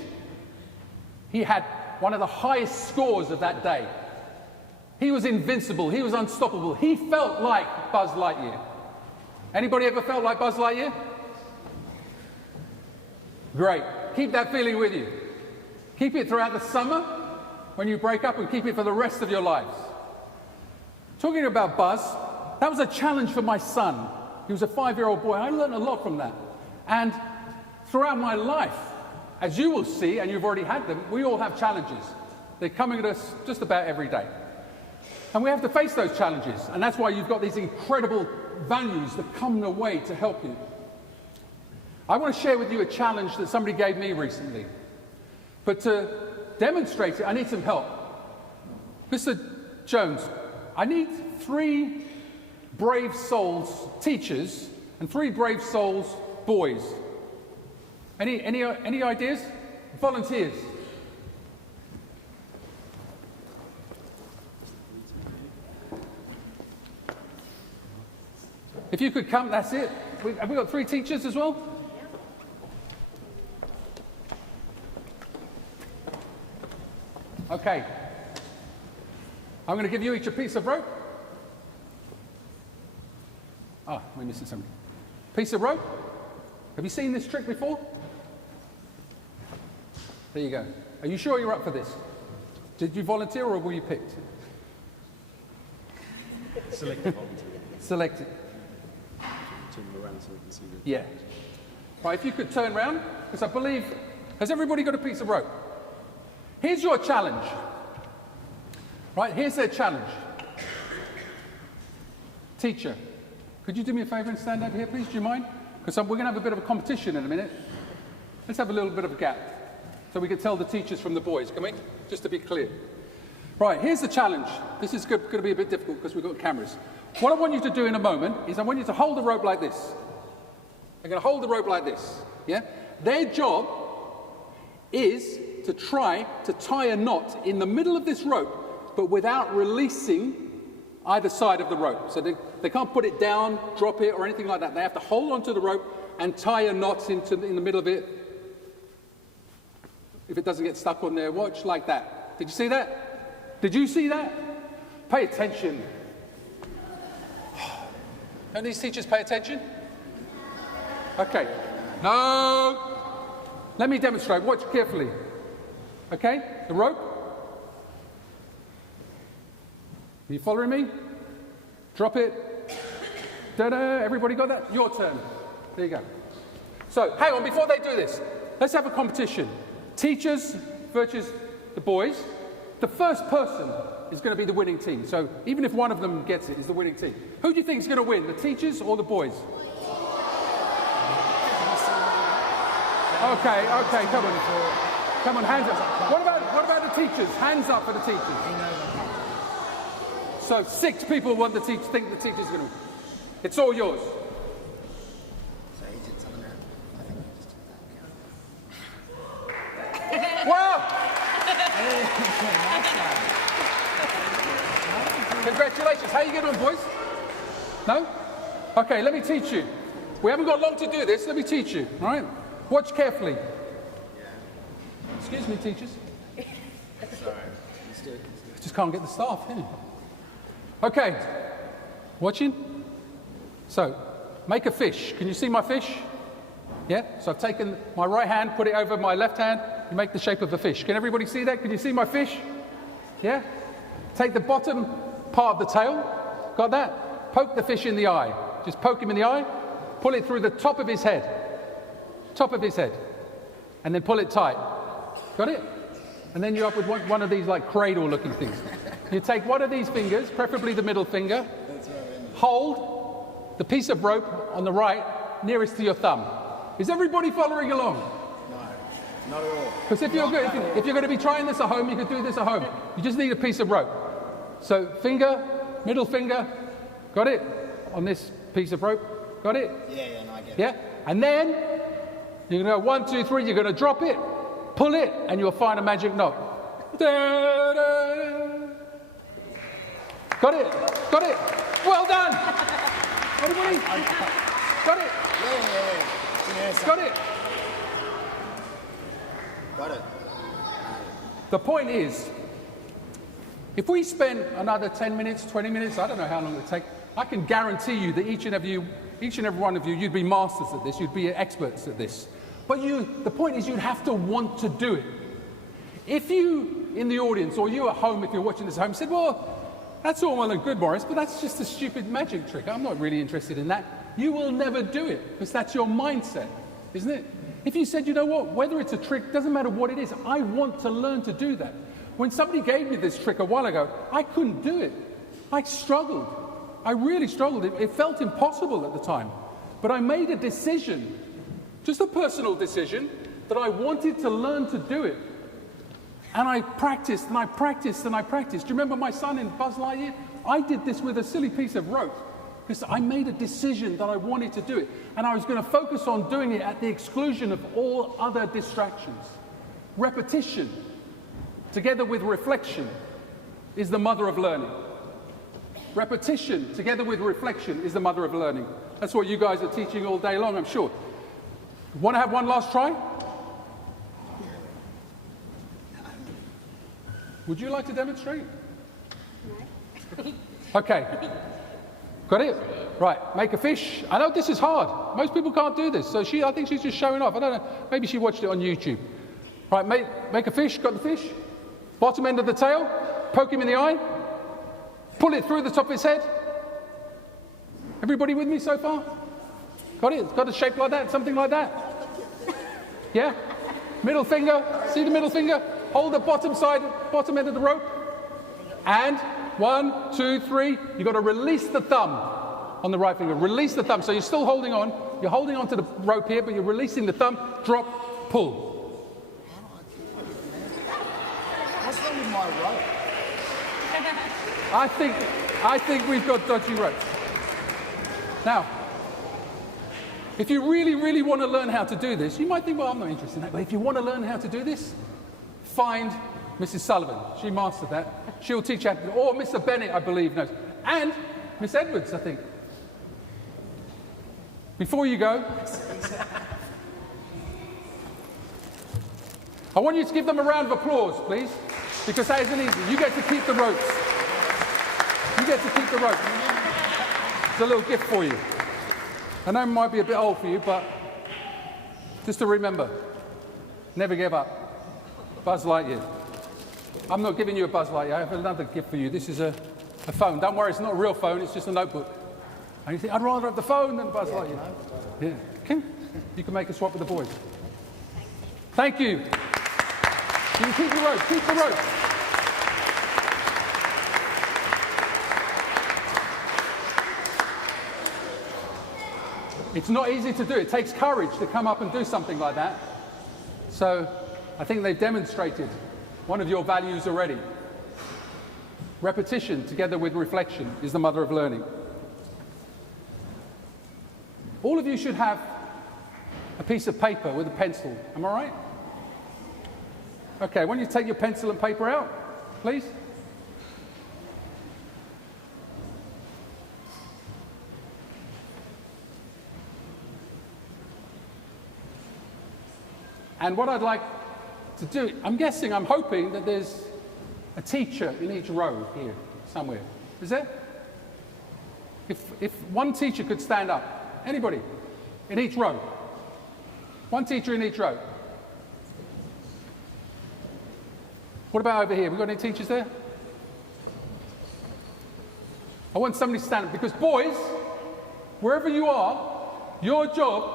he had one of the highest scores of that day. He was invincible, he was unstoppable. He felt like Buzz Lightyear. Anybody ever felt like Buzz Lightyear? Great. Keep that feeling with you. Keep it throughout the summer when you break up, and keep it for the rest of your lives. Talking about Buzz, that was a challenge for my son. He was a 5-year-old boy. I learned a lot from that. And throughout my life, as you will see, and you've already had them, we all have challenges. They're coming at us just about every day. And we have to face those challenges. And that's why you've got these incredible values that come the way to help you. I want to share with you a challenge that somebody gave me recently. But to demonstrate it, I need some help. Mr. Jones, I need 3 brave souls teachers and 3 brave souls boys. Any ideas? Volunteers. If you could come, that's it. Have we got 3 teachers as well? Okay. I'm going to give you each a piece of rope. Ah, we're missing something. Piece of rope. Have you seen this trick before? There you go. Are you sure you're up for this? Did you volunteer or were you picked? Selected volunteer. Selected. Turn them around so we can see them. Yeah. Right, if you could turn round, because I believe, has everybody got a piece of rope? Here's your challenge. Right, here's their challenge. Teacher, could you do me a favour and stand over here, please? Do you mind? Because we're going to have a bit of a competition in a minute. Let's have a little bit of a gap so we can tell the teachers from the boys, can we? Just to be clear. Right, here's the challenge. This is going to be a bit difficult because we've got cameras. What I want you to do in a moment is I want you to hold the rope like this. They're going to hold the rope like this, yeah? Their job is to try to tie a knot in the middle of this rope, but without releasing either side of the rope. So they can't put it down, drop it, or anything like that. They have to hold onto the rope and tie a knot in the middle of it. If it doesn't get stuck on their watch, like that. Did you see that? Did you see that? Pay attention. Don't these teachers pay attention? Okay. No. Let me demonstrate. Watch carefully. Okay? The rope. Are you following me? Drop it. Da-da. Everybody got that? Your turn. There you go. So, hang on. Before they do this, let's have a competition. Teachers versus the boys. The first person is going to be the winning team. So, even if one of them gets it, is the winning team. Who do you think is going to win? The teachers or the boys? Okay, come on. Come on, hands up. What about the teachers? Hands up for the teachers. So 6 people think the teacher's going to win. It's all yours. Wow! Congratulations. How you getting on, boys? No? Okay, let me teach you. We haven't got long to do this. Let me teach you, all right? Watch carefully. Excuse me, teachers. Sorry. Let's do it. I just can't get the staff, can you? Okay. Watching? So, make a fish. Can you see my fish? Yeah? So I've taken my right hand, put it over my left hand, you make the shape of a fish. Can everybody see that? Can you see my fish? Yeah? Take the bottom part of the tail. Got that? Poke the fish in the eye. Just poke him in the eye. Pull it through the top of his head. Top of his head. And then pull it tight. Got it? And then you're up with one of these like cradle looking things. You take one of these fingers, preferably the middle finger, hold the piece of rope on the right nearest to your thumb. Is everybody following along? No, not at all. Because if you're going to be trying this at home, you could do this at home. You just need a piece of rope. So finger, middle finger, got it? On this piece of rope, got it? Yeah, no, I get it. Yeah? And then you're going to go 1, 2, 3, you're going to drop it, pull it, and you'll find a magic knot. Da-da. Got it? Got it? Well done! Anybody? Got it? Yeah. Got it? Got it. The point is, if we spend another 10 minutes, 20 minutes, I don't know how long it'll take, I can guarantee you that each and every one of you, you'd be masters at this, you'd be experts at this. But the point is you'd have to want to do it. If you, in the audience, or you at home, if you're watching this at home, said, well, that's all well and good, Morris, but that's just a stupid magic trick. I'm not really interested in that. You will never do it, because that's your mindset, isn't it? If you said, you know what, whether it's a trick, doesn't matter what it is, I want to learn to do that. When somebody gave me this trick a while ago, I couldn't do it. I struggled. I really struggled. It felt impossible at the time. But I made a decision, just a personal decision, that I wanted to learn to do it. And I practiced, and I practiced, and I practiced. Do you remember my son in Buzz Lightyear? I did this with a silly piece of rope, because I made a decision that I wanted to do it. And I was going to focus on doing it at the exclusion of all other distractions. Repetition, together with reflection, is the mother of learning. Repetition, together with reflection, is the mother of learning. That's what you guys are teaching all day long, I'm sure. Want to have one last try? Would you like to demonstrate? No. Okay. Got it? Right, make a fish. I know this is hard. Most people can't do this, so I think she's just showing off. I don't know, maybe she watched it on YouTube. Right, make a fish, got the fish. Bottom end of the tail, poke him in the eye, pull it through the top of his head. Everybody with me so far? Got it? It's got a shape like that, something like that? Yeah? Middle finger, see the middle finger? Hold the bottom end of the rope. And 1, 2, 3, you've got to release the thumb on the right finger. Release the thumb. So you're still holding on. You're holding on to the rope here, but you're releasing the thumb. Drop, pull. What's wrong with my rope? I think we've got dodgy ropes. Now, if you really, really want to learn how to do this, you might think, well, I'm not interested in that. But if you want to learn how to do this, find Mrs. Sullivan. She mastered that. She'll teach you how to do it. Or Mr. Bennett, I believe, knows. And Miss Edwards, I think. Before you go, I want you to give them a round of applause, please. Because that isn't easy. You get to keep the ropes. You get to keep the ropes. It's a little gift for you. I know it might be a bit old for you, but just to remember. Never give up. Buzz Lightyear. I'm not giving you a Buzz Lightyear. I have another gift for you. This is a phone. Don't worry, it's not a real phone. It's just a notebook. And you think, I'd rather have the phone than Buzz Lightyear. Yeah. Okay. You can make a swap with the boys. Thank you. You can keep the rope. Keep the rope. It's not easy to do. It takes courage to come up and do something like that. So I think they've demonstrated one of your values already. Repetition together with reflection is the mother of learning. All of you should have a piece of paper with a pencil. Am I right? Okay, why don't you take your pencil and paper out, please? And what I'd like to do, I'm hoping that there's a teacher in each row here somewhere. Is there? If one teacher could stand up, anybody, in each row. One teacher in each row. What about over here? We got any teachers there? I want somebody to stand up because boys, wherever you are, your job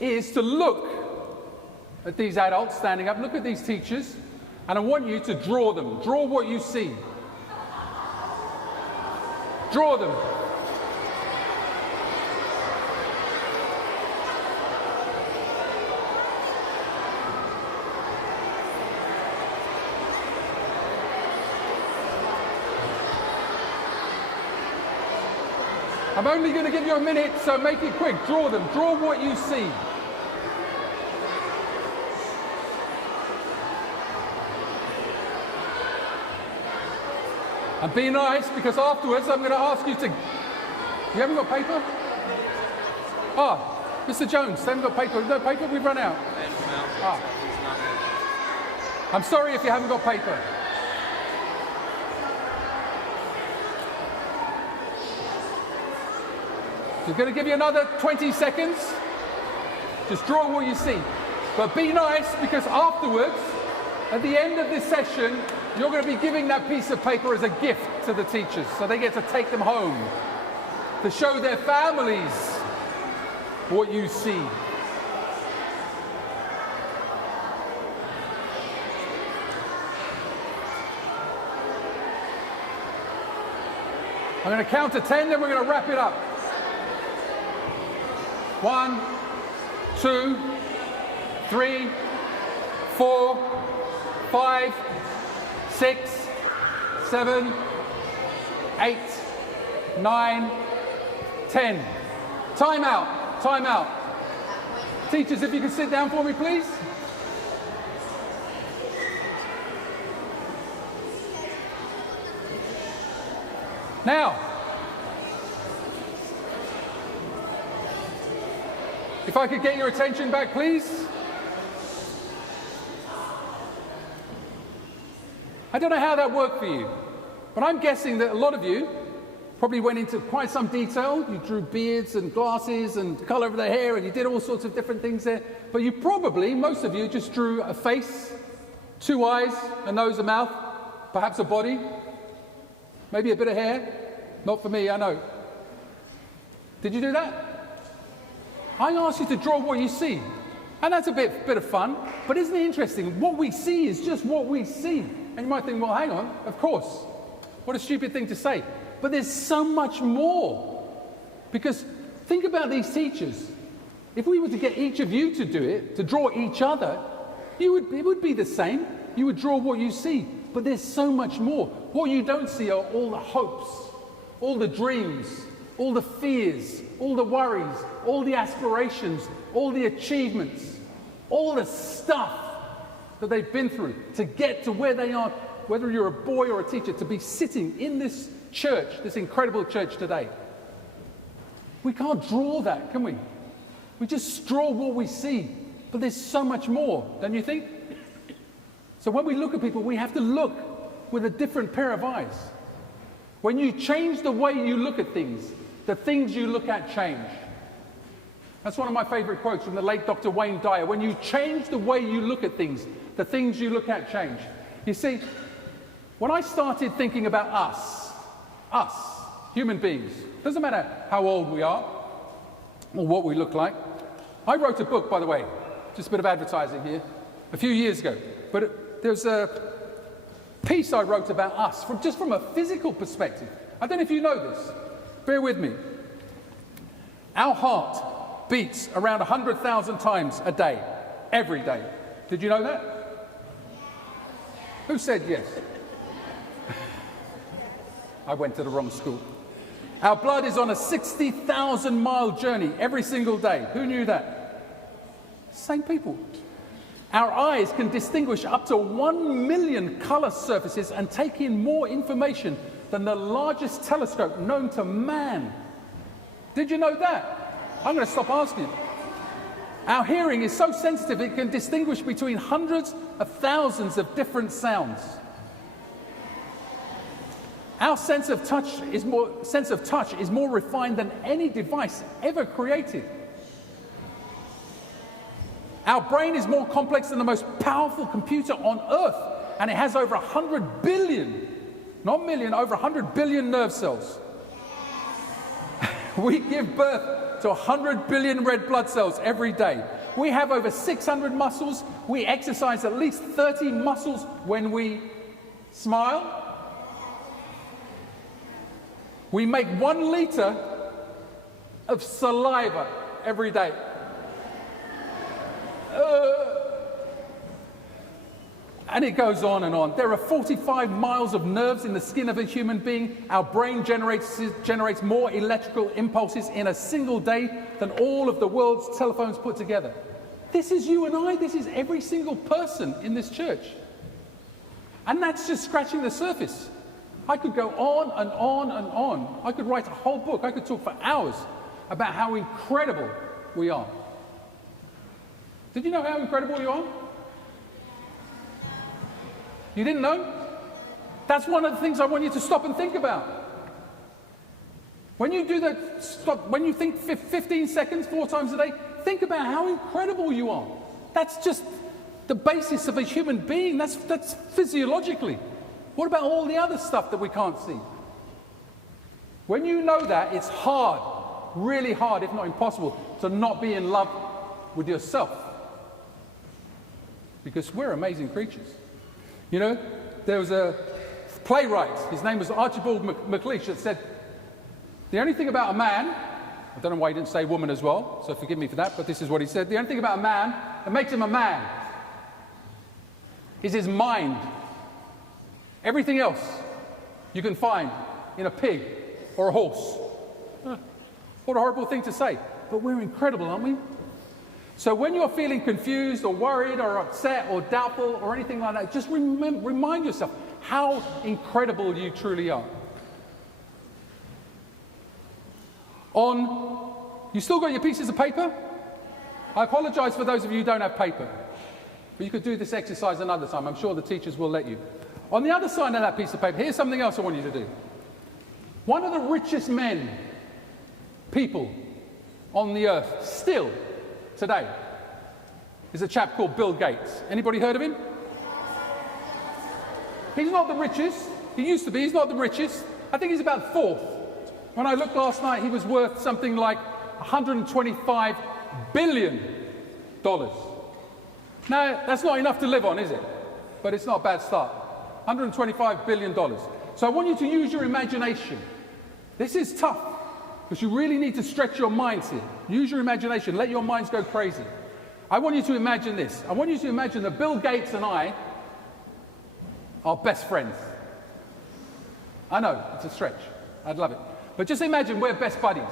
is to look at these adults standing up, look at these teachers, and I want you to draw them. Draw what you see. Draw them. I'm only going to give you a minute, so make it quick. Draw them. Draw what you see. And be nice, because afterwards I'm going to ask you to... You haven't got paper? Ah, Mr. Jones, they haven't got paper. No paper? We've run out. Ah. I'm sorry if you haven't got paper. We're going to give you another 20 seconds. Just draw what you see. But be nice, because afterwards, at the end of this session, you're going to be giving that piece of paper as a gift to the teachers, so they get to take them home to show their families what you see. I'm going to count to 10, then we're going to wrap it up. 1, 2, 3, 4, 5, 6, 7, 8, 9, 10. Time out. Time out. Teachers, if you can sit down for me, please. Now, if I could get your attention back, please. I don't know how that worked for you, but I'm guessing that a lot of you probably went into quite some detail. You drew beards and glasses and colour of their hair, and you did all sorts of different things there. But you probably, most of you, just drew a face, 2 eyes, a nose, a mouth, perhaps a body, maybe a bit of hair. Not for me, I know. Did you do that? I asked you to draw what you see. And that's a bit of fun, but isn't it interesting? What we see is just what we see. And you might think, well, hang on, of course. What a stupid thing to say. But there's so much more. Because think about these teachers. If we were to get each of you to do it, to draw each other, it would be the same. You would draw what you see. But there's so much more. What you don't see are all the hopes, all the dreams, all the fears, all the worries, all the aspirations, all the achievements, all the stuff that they've been through to get to where they are, whether you're a boy or a teacher, to be sitting in this church, this incredible church today. We can't draw that, can we? We just draw what we see, but there's so much more, don't you think? So when we look at people, we have to look with a different pair of eyes. When you change the way you look at things, the things you look at change. That's one of my favorite quotes from the late Dr. Wayne Dyer. When you change the way you look at things, the things you look at change. You see, when I started thinking about us, human beings, doesn't matter how old we are or what we look like. I wrote a book, by the way, just a bit of advertising here, a few years ago. But there's a piece I wrote about us, just from a physical perspective. I don't know if you know this. Bear with me. Our heart beats around 100,000 times a day, every day. Did you know that? Who said yes? I went to the wrong school. Our blood is on a 60,000-mile journey every single day. Who knew that? Same people. Our eyes can distinguish up to 1 million color surfaces and take in more information than the largest telescope known to man. Did you know that? I'm going to stop asking. Our hearing is so sensitive it can distinguish between hundreds of thousands of different sounds. Our sense of touch is more refined than any device ever created. Our brain is more complex than the most powerful computer on Earth, and it has over 100 billion, not million, over 100 billion nerve cells. We give birth to 100 billion red blood cells every day. We have over 600 muscles. We exercise at least 30 muscles when we smile. We make 1 liter of saliva every day. And it goes on and on. There are 45 miles of nerves in the skin of a human being. Our brain generates more electrical impulses in a single day than all of the world's telephones put together. This is you and I. This is every single person in this church. And that's just scratching the surface. I could go on and on and on. I could write a whole book. I could talk for hours about how incredible we are. Did you know how incredible you are? You didn't know? That's one of the things I want you to stop and think about. When you do that, when you think 15 seconds, 4 times a day, think about how incredible you are. That's just the basis of a human being. That's physiologically. What about all the other stuff that we can't see? When you know that, it's hard, really hard, if not impossible, to not be in love with yourself. Because we're amazing creatures. You know, there was a playwright, his name was Archibald MacLeish, that said, the only thing about a man, I don't know why he didn't say woman as well, so forgive me for that, but this is what he said, the only thing about a man that makes him a man is his mind. Everything else you can find in a pig or a horse. What a horrible thing to say, but we're incredible, aren't we? So when you're feeling confused or worried or upset or doubtful or anything like that, just remind yourself how incredible you truly are. You still got your pieces of paper? I apologize for those of you who don't have paper, but you could do this exercise another time. I'm sure the teachers will let you. On the other side of that piece of paper, here's something else I want you to do. One of the richest people on the earth, still today, is a chap called Bill Gates. Anybody heard of him? He's not the richest. He used to be. He's not the richest. I think he's about 4th. When I looked last night, he was worth something like $125 billion. Now, that's not enough to live on, is it? But it's not a bad start. $125 billion. So I want you to use your imagination. This is tough, because you really need to stretch your minds here. Use your imagination. Let your minds go crazy. I want you to imagine this. I want you to imagine that Bill Gates and I are best friends. I know, it's a stretch. I'd love it. But just imagine we're best buddies.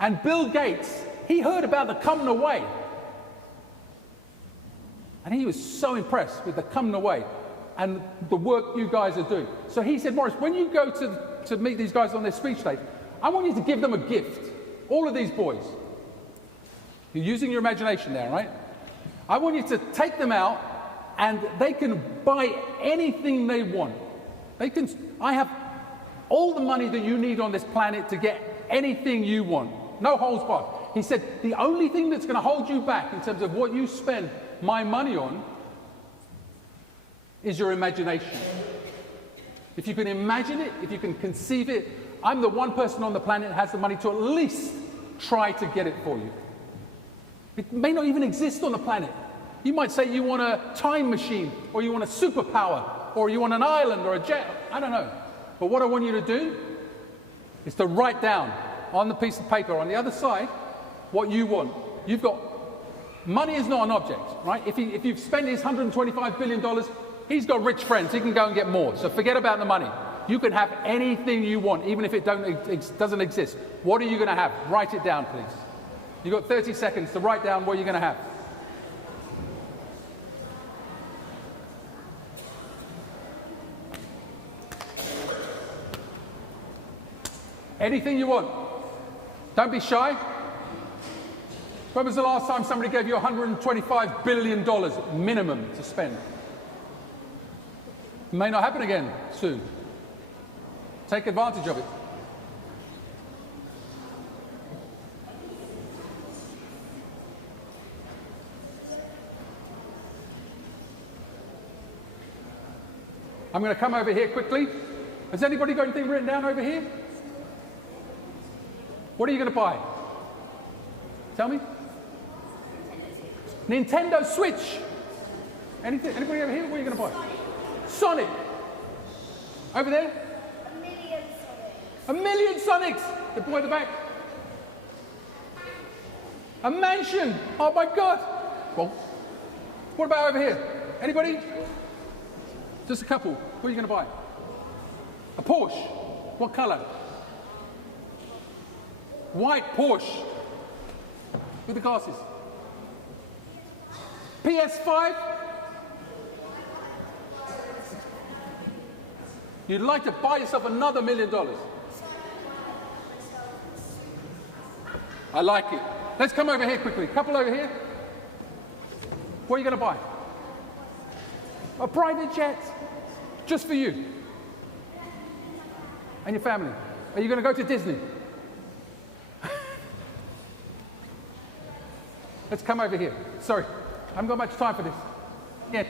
And Bill Gates, he heard about the Cumnor Way. And he was so impressed with the Cumnor Way and the work you guys are doing. So he said, Maurice, when you go to meet these guys on their speech stage, I want you to give them a gift. All of these boys. You're using your imagination there, right? I want you to take them out and they can buy anything they want. I have all the money that you need on this planet to get anything you want. No holds barred. He said, the only thing that's going to hold you back in terms of what you spend my money on is your imagination. If you can imagine it, if you can conceive it, I'm the one person on the planet that has the money to at least try to get it for you. It may not even exist on the planet. You might say you want a time machine, or you want a superpower, or you want an island or a jet. I don't know. But what I want you to do is to write down on the piece of paper on the other side what you want. You've got, money is not an object, right? If you've spent his $125 billion, he's got rich friends. He can go and get more. So forget about the money. You can have anything you want, even if it doesn't exist. What are you going to have? Write it down, please. You've got 30 seconds to write down what you're going to have. Anything you want. Don't be shy. When was the last time somebody gave you $125 billion minimum to spend? It may not happen again soon. Take advantage of it. I'm going to come over here quickly. Has anybody got anything written down over here? What are you going to buy? Tell me. Nintendo Switch. Anything? Anybody over here? What are you going to buy? Sonic. Over there? A million Sonics. The boy at the back. A mansion. Oh my God. Well, what about over here? Anybody? Just a couple. What are you going to buy? A Porsche. What color? White Porsche. With the glasses. PS5. You'd like to buy yourself another $1 million. I like it. Let's come over here quickly. Couple over here. What are you going to buy? A private jet. Just for you. And your family. Are you going to go to Disney? Let's come over here. Sorry, I haven't got much time for this. Yeah.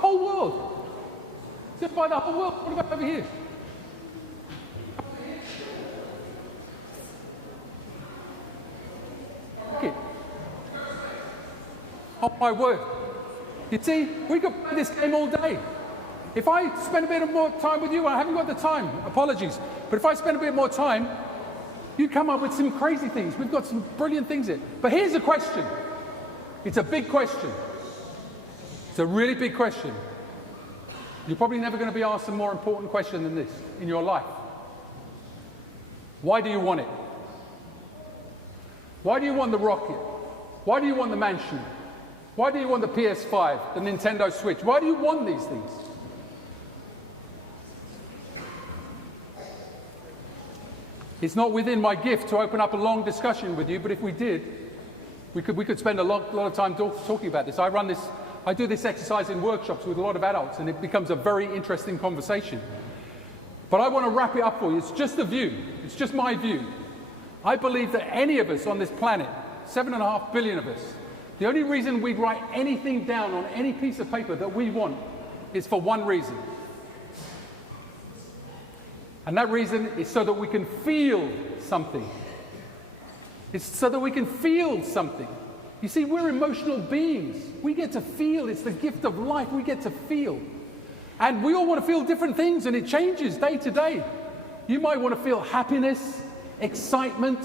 Whole world. Just buy the whole world. What about over here? Okay. Oh my word. You see, we could play this game all day. If I spend a bit more time with you, I haven't got the time, apologies, but if I spend a bit more time, you come up with some crazy things. We've got some brilliant things here. But here's a question. It's a big question. It's a really big question. You're probably never going to be asked a more important question than this in your life. Why do you want it? Why do you want the rocket? Why do you want the mansion? Why do you want the PS5, the Nintendo Switch? Why do you want these things? It's not within my gift to open up a long discussion with you, but if we did, we could spend a lot of time talking about this. I do this exercise in workshops with a lot of adults, and it becomes a very interesting conversation. But I want to wrap it up for you. It's just a view. It's just my view. I believe that any of us on this planet, 7.5 billion of us, the only reason we'd write anything down on any piece of paper that we want is for one reason. And that reason is so that we can feel something. It's so that we can feel something. You see, we're emotional beings. We get to feel. It's the gift of life. We get to feel. And we all want to feel different things, and it changes day to day. You might want to feel happiness, excitement,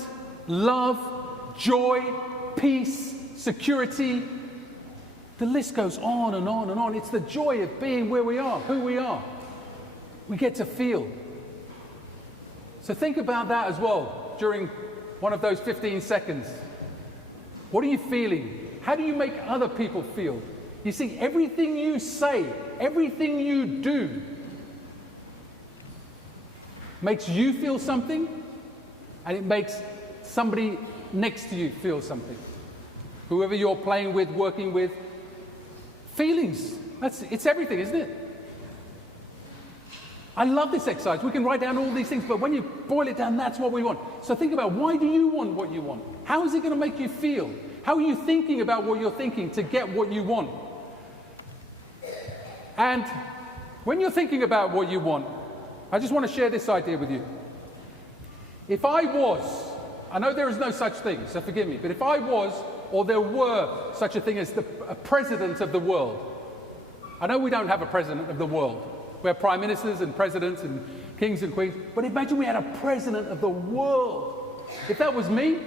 love, joy, peace, security. The list goes on and on and on. It's the joy of being where we are, who we are. We get to feel. So think about that as well during one of those 15 seconds. What are you feeling? How do you make other people feel? You see, everything you say, everything you do makes you feel something, and it makes somebody next to you feel something. Whoever you're playing with, working with. Feelings. It's everything, isn't it? I love this exercise. We can write down all these things, but when you boil it down, that's what we want. So think about, why do you want what you want? How is it going to make you feel? How are you thinking about what you're thinking to get what you want? And when you're thinking about what you want, I just want to share this idea with you. If I was, I know there is no such thing, so forgive me, but if I was, or there were such a thing as a president of the world, I know we don't have a president of the world. We have prime ministers and presidents and kings and queens, but imagine we had a president of the world. If that was me,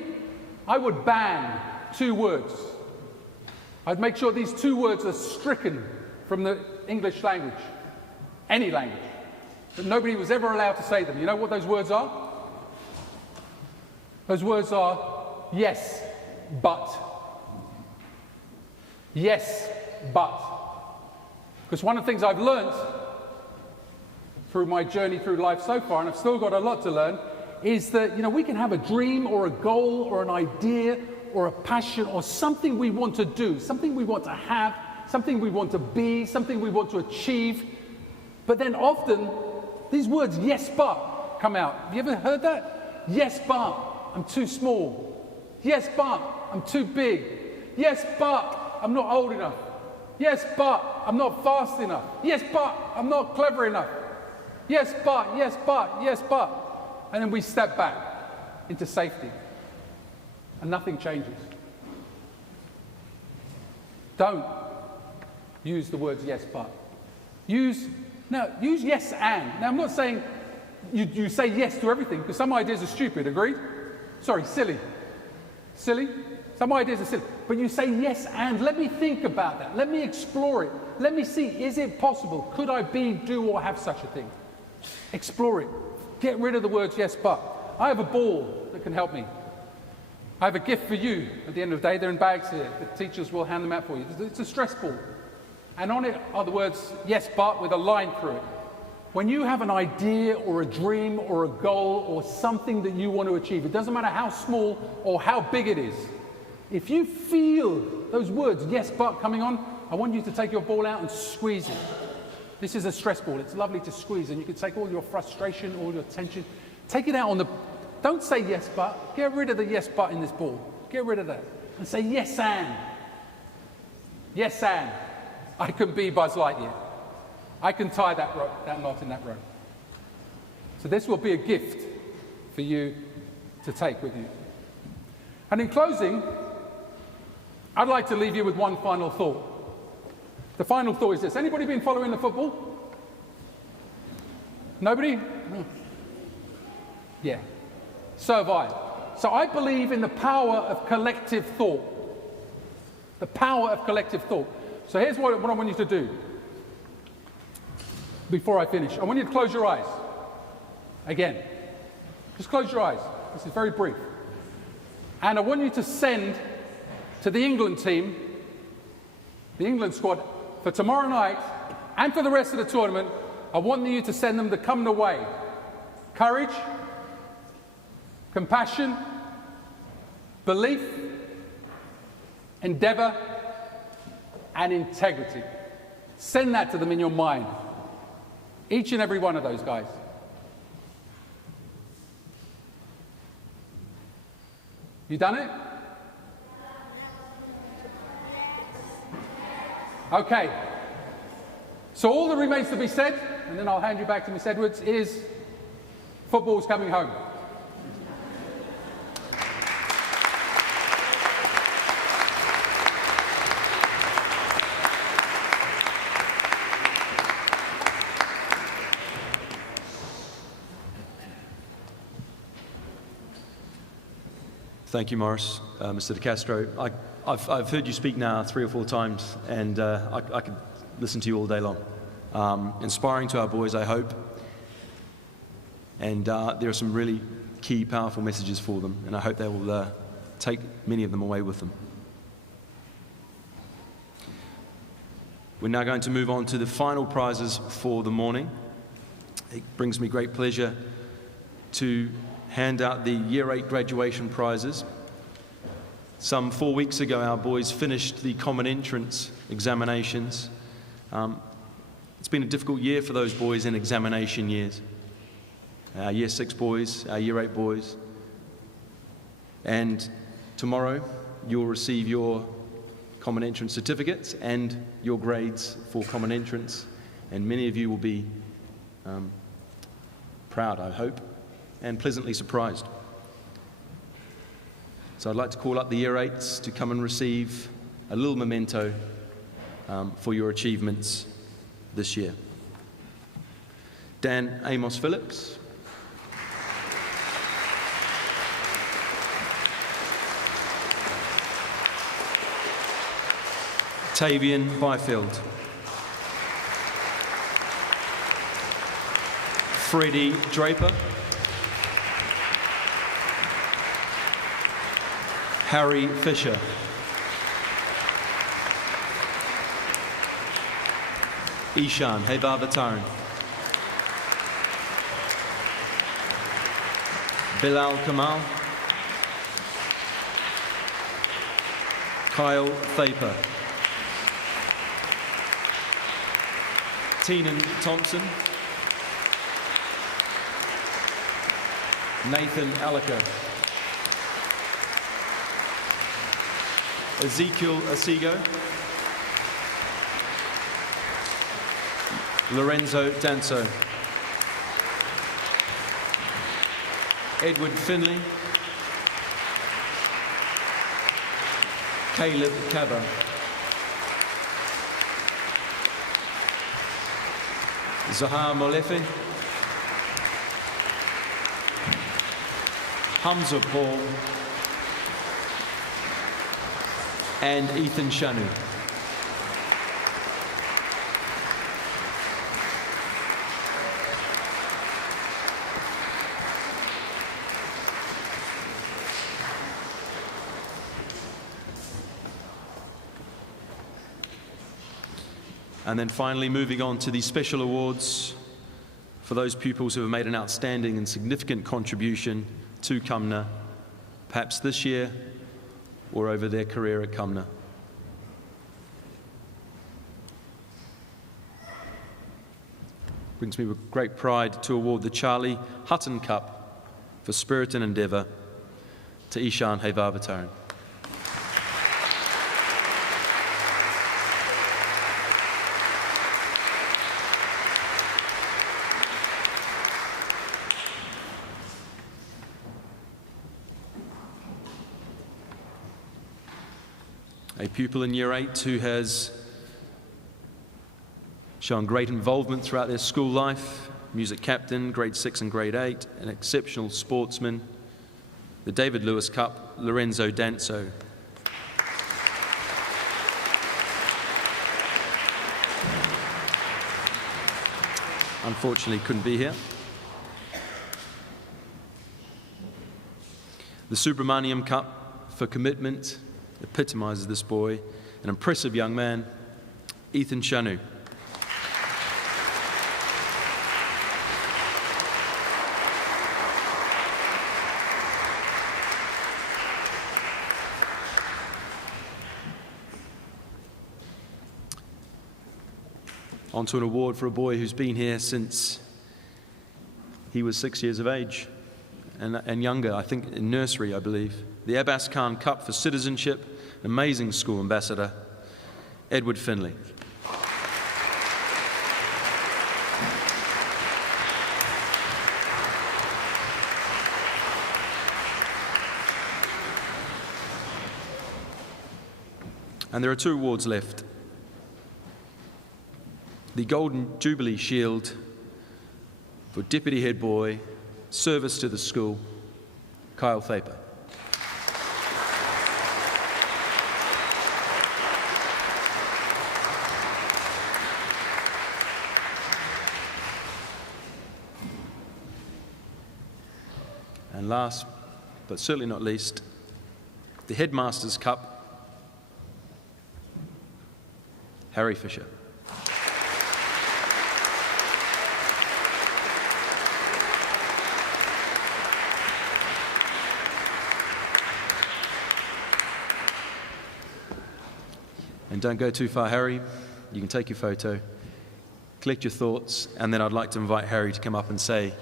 I would ban 2 words. I'd make sure these 2 words are stricken from the English language, any language, that nobody was ever allowed to say them. You know what those words are? Those words are yes, but. Yes, but. Because one of the things I've learned through my journey through life so far, and I've still got a lot to learn, is that, we can have a dream or a goal or an idea or a passion or something we want to do, something we want to have, something we want to be, something we want to achieve. But then often these words, yes, but, come out. Have you ever heard that? Yes, but, I'm too small. Yes, but, I'm too big. Yes, but, I'm not old enough. Yes, but, I'm not fast enough. Yes, but, I'm not clever enough. Yes, but, yes, but, yes, but. And then we step back into safety. And nothing changes. Don't use the words yes, but. Use yes, and. Now, I'm not saying you say yes to everything, because some ideas are stupid, agreed? Sorry, silly. Silly? Some ideas are silly. But you say yes, and. Let me think about that. Let me explore it. Let me see, is it possible? Could I be, do, or have such a thing? Explore it. Get rid of the words yes, but. I have a ball that can help me. I have a gift for you. At the end of the day, they're in bags here. The teachers will hand them out for you. It's a stress ball. And on it are the words yes, but, with a line through it. When you have an idea or a dream or a goal or something that you want to achieve, it doesn't matter how small or how big it is, if you feel those words yes, but, coming on, I want you to take your ball out and squeeze it. This is a stress ball. It's lovely to squeeze, and you can take all your frustration, all your tension, take it out on the... Don't say yes, but. Get rid of the yes, but in this ball. Get rid of that. And say yes, and. Yes, and. I can be Buzz Lightyear. I can tie that knot in that rope. So this will be a gift for you to take with you. And in closing, I'd like to leave you with one final thought. The final thought is this. Anybody been following the football? Nobody? No. Yeah. So have I. So I believe in the power of collective thought. The power of collective thought. So here's what I want you to do before I finish. I want you to close your eyes. Again. Just close your eyes. This is very brief. And I want you to send to the England team, the England squad, for tomorrow night and for the rest of the tournament, I want you to send them the Cumnor way. Courage, compassion, belief, endeavour, and integrity. Send that to them in your mind. Each and every one of those guys. You done it? Okay. So all that remains to be said, and then I'll hand you back to Miss Edwards, is football's coming home. Thank you, Morris. Mr. De Castro, I've heard you speak now 3 or 4 times, and I could listen to you all day long. Inspiring to our boys, I hope. And there are some really key, powerful messages for them, and I hope they will take many of them away with them. We're now going to move on to the final prizes for the morning. It brings me great pleasure to hand out the Year 8 graduation prizes. Some 4 weeks ago, our boys finished the common entrance examinations. It's been a difficult year for those boys in examination years. Our Year 6 boys, our Year 8 boys. And tomorrow you'll receive your Common Entrance certificates and your grades for Common Entrance. And many of you will be proud, I hope, and pleasantly surprised. So I'd like to call up the Year 8s to come and receive a little memento for your achievements this year. Dan Amos Phillips. Tavian Byfield. Freddie Draper. Harry Fisher. Ishan Hevavataren. Bilal Kamal. Kyle Thaper. Teenan Thompson. Nathan Alaka. Ezekiel Asigo. Lorenzo Danso. Edward Finley. Caleb Cabba. Zahar Molefe. Hamza Paul. And Ethan Shanu. And then finally, moving on to the special awards for those pupils who have made an outstanding and significant contribution to Cumnor, perhaps this year or over their career at Cumnor. Brings me with great pride to award the Charlie Hutton Cup for Spirit and Endeavour to Ishan Hevavataren. A pupil in Year 8 who has shown great involvement throughout their school life, music captain, grade 6 and grade 8, an exceptional sportsman, the David Lewis Cup, Lorenzo Danso. Unfortunately couldn't be here. The Subramaniam Cup for commitment, epitomises this boy, an impressive young man, Ethan Shanu. On to an award for a boy who's been here since he was 6 years of age and younger, I think in nursery, I believe. The Abbas Khan Cup for citizenship, an amazing school ambassador, Edward Finley. And there are 2 awards left. The Golden Jubilee Shield for Deputy Head Boy, service to the school, Kyle Thaper. And last, but certainly not least, the Headmaster's Cup, Harry Fisher. And don't go too far, Harry. You can take your photo. collect your thoughts, and then I'd like to invite Harry to come up and say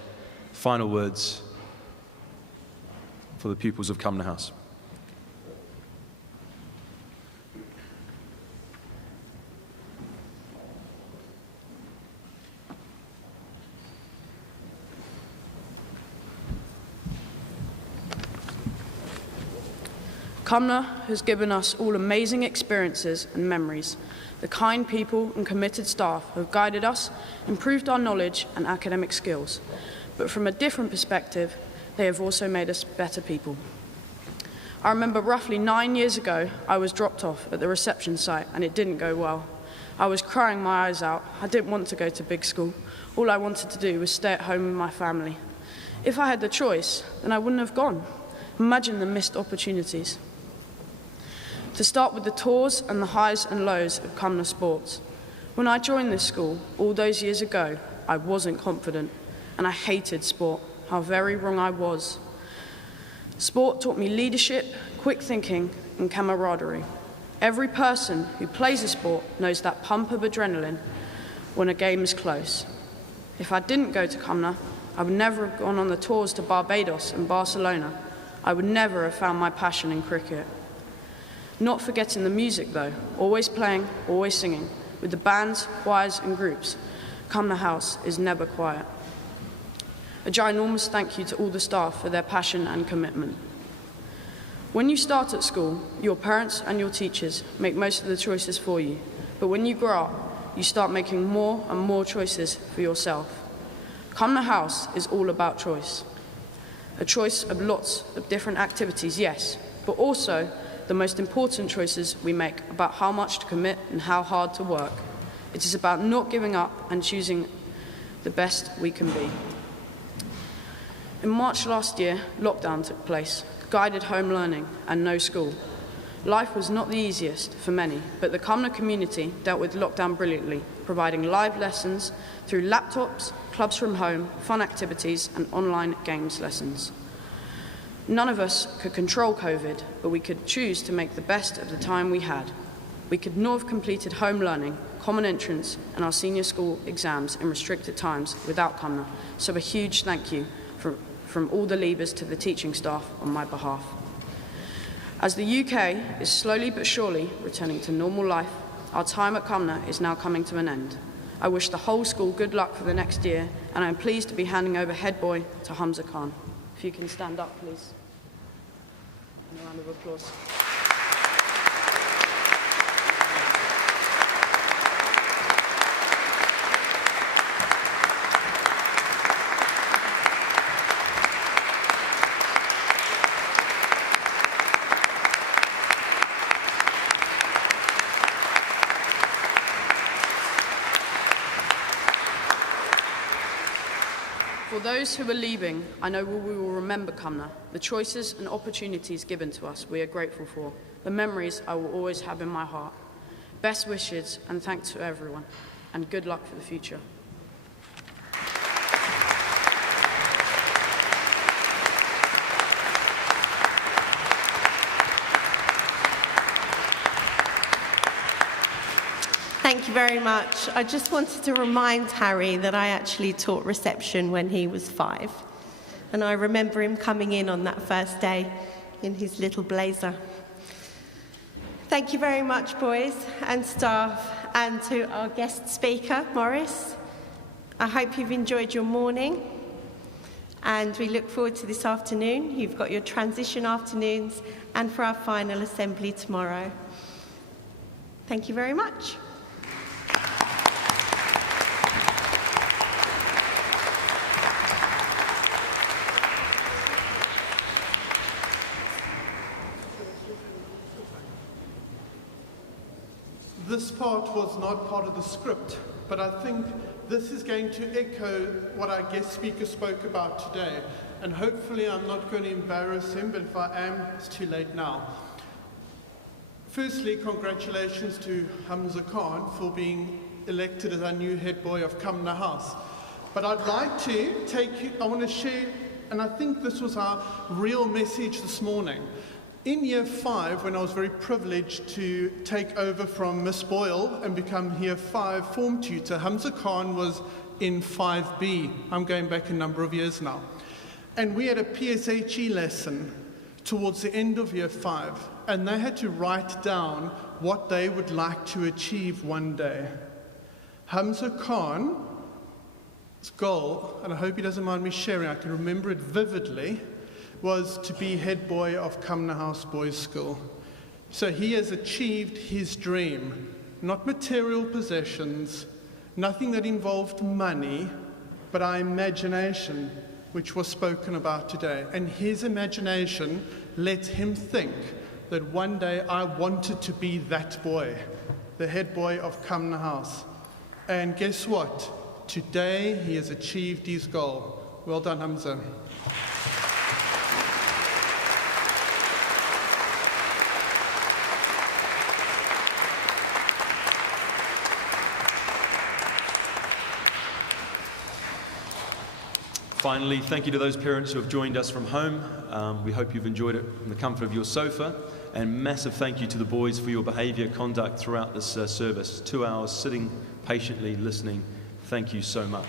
final words for the pupils of Cumnor House. Cumnor has given us all amazing experiences and memories. The kind people and committed staff have guided us, improved our knowledge and academic skills. But from a different perspective, they have also made us better people. I remember roughly 9 years ago, I was dropped off at the reception site and it didn't go well. I was crying my eyes out. I didn't want to go to big school. All I wanted to do was stay at home with my family. If I had the choice, then I wouldn't have gone. Imagine the missed opportunities. To start with the tours and the highs and lows of Cumnor sports. When I joined this school all those years ago, I wasn't confident and I hated sport. How very wrong I was. Sport taught me leadership, quick thinking and camaraderie. Every person who plays a sport knows that pump of adrenaline when a game is close. If I didn't go to Cumnor, I would never have gone on the tours to Barbados and Barcelona. I would never have found my passion in cricket. Not forgetting the music though, always playing, always singing. With the bands, choirs and groups, Cumnor House is never quiet. A ginormous thank you to all the staff for their passion and commitment. When you start at school, your parents and your teachers make most of the choices for you. But when you grow up, you start making more and more choices for yourself. Cumnor House is all about choice. A choice of lots of different activities, yes, but also the most important choices we make about how much to commit and how hard to work. It is about not giving up and choosing the best we can be. In March last year, lockdown took place, guided home learning and no school. Life was not the easiest for many, but the Cumnor community dealt with lockdown brilliantly, providing live lessons through laptops, clubs from home, fun activities and online games lessons. None of us could control COVID, but we could choose to make the best of the time we had. We could not have completed home learning, common entrance, and our senior school exams in restricted times without Cumnor. So a huge thank you from all the leavers to the teaching staff on my behalf. As the UK is slowly but surely returning to normal life, our time at Cumnor is now coming to an end. I wish the whole school good luck for the next year, and I'm pleased to be handing over head boy to Hamza Khan. If you can stand up, please. And a round of applause. For those who are leaving, I know we will remember Cumnor, the choices and opportunities given to us we are grateful for, the memories I will always have in my heart. Best wishes and thanks to everyone, and good luck for the future. Thank you very much. I just wanted to remind Harry that I actually taught reception when he was 5. And I remember him coming in on that first day in his little blazer. Thank you very much, boys and staff, and to our guest speaker, Morris. I hope you've enjoyed your morning, and we look forward to this afternoon. You've got your transition afternoons and for our final assembly tomorrow. Thank you very much. This part was not part of the script, but I think this is going to echo what our guest speaker spoke about today. And hopefully I'm not going to embarrass him, but if I am, it's too late now. Firstly, congratulations to Hamza Khan for being elected as our new head boy of Cumnor House. But I'd like to I want to share, and I think this was our real message this morning. In year 5, when I was very privileged to take over from Miss Boyle and become year 5 form tutor, Hamza Khan was in 5B. I'm going back a number of years now. And we had a PSHE lesson towards the end of year 5, and they had to write down what they would like to achieve one day. Hamza Khan's goal, and I hope he doesn't mind me sharing, I can remember it vividly, was to be head boy of Cumnor House Boys' School. So he has achieved his dream, not material possessions, nothing that involved money, but our imagination, which was spoken about today. And his imagination let him think that one day I wanted to be that boy, the head boy of Cumnor House. And guess what? Today he has achieved his goal. Well done, Hamza. Finally, thank you to those parents who have joined us from home. We hope you've enjoyed it from the comfort of your sofa. And massive thank you to the boys for your behaviour, conduct throughout this service. 2 hours sitting patiently listening. Thank you so much.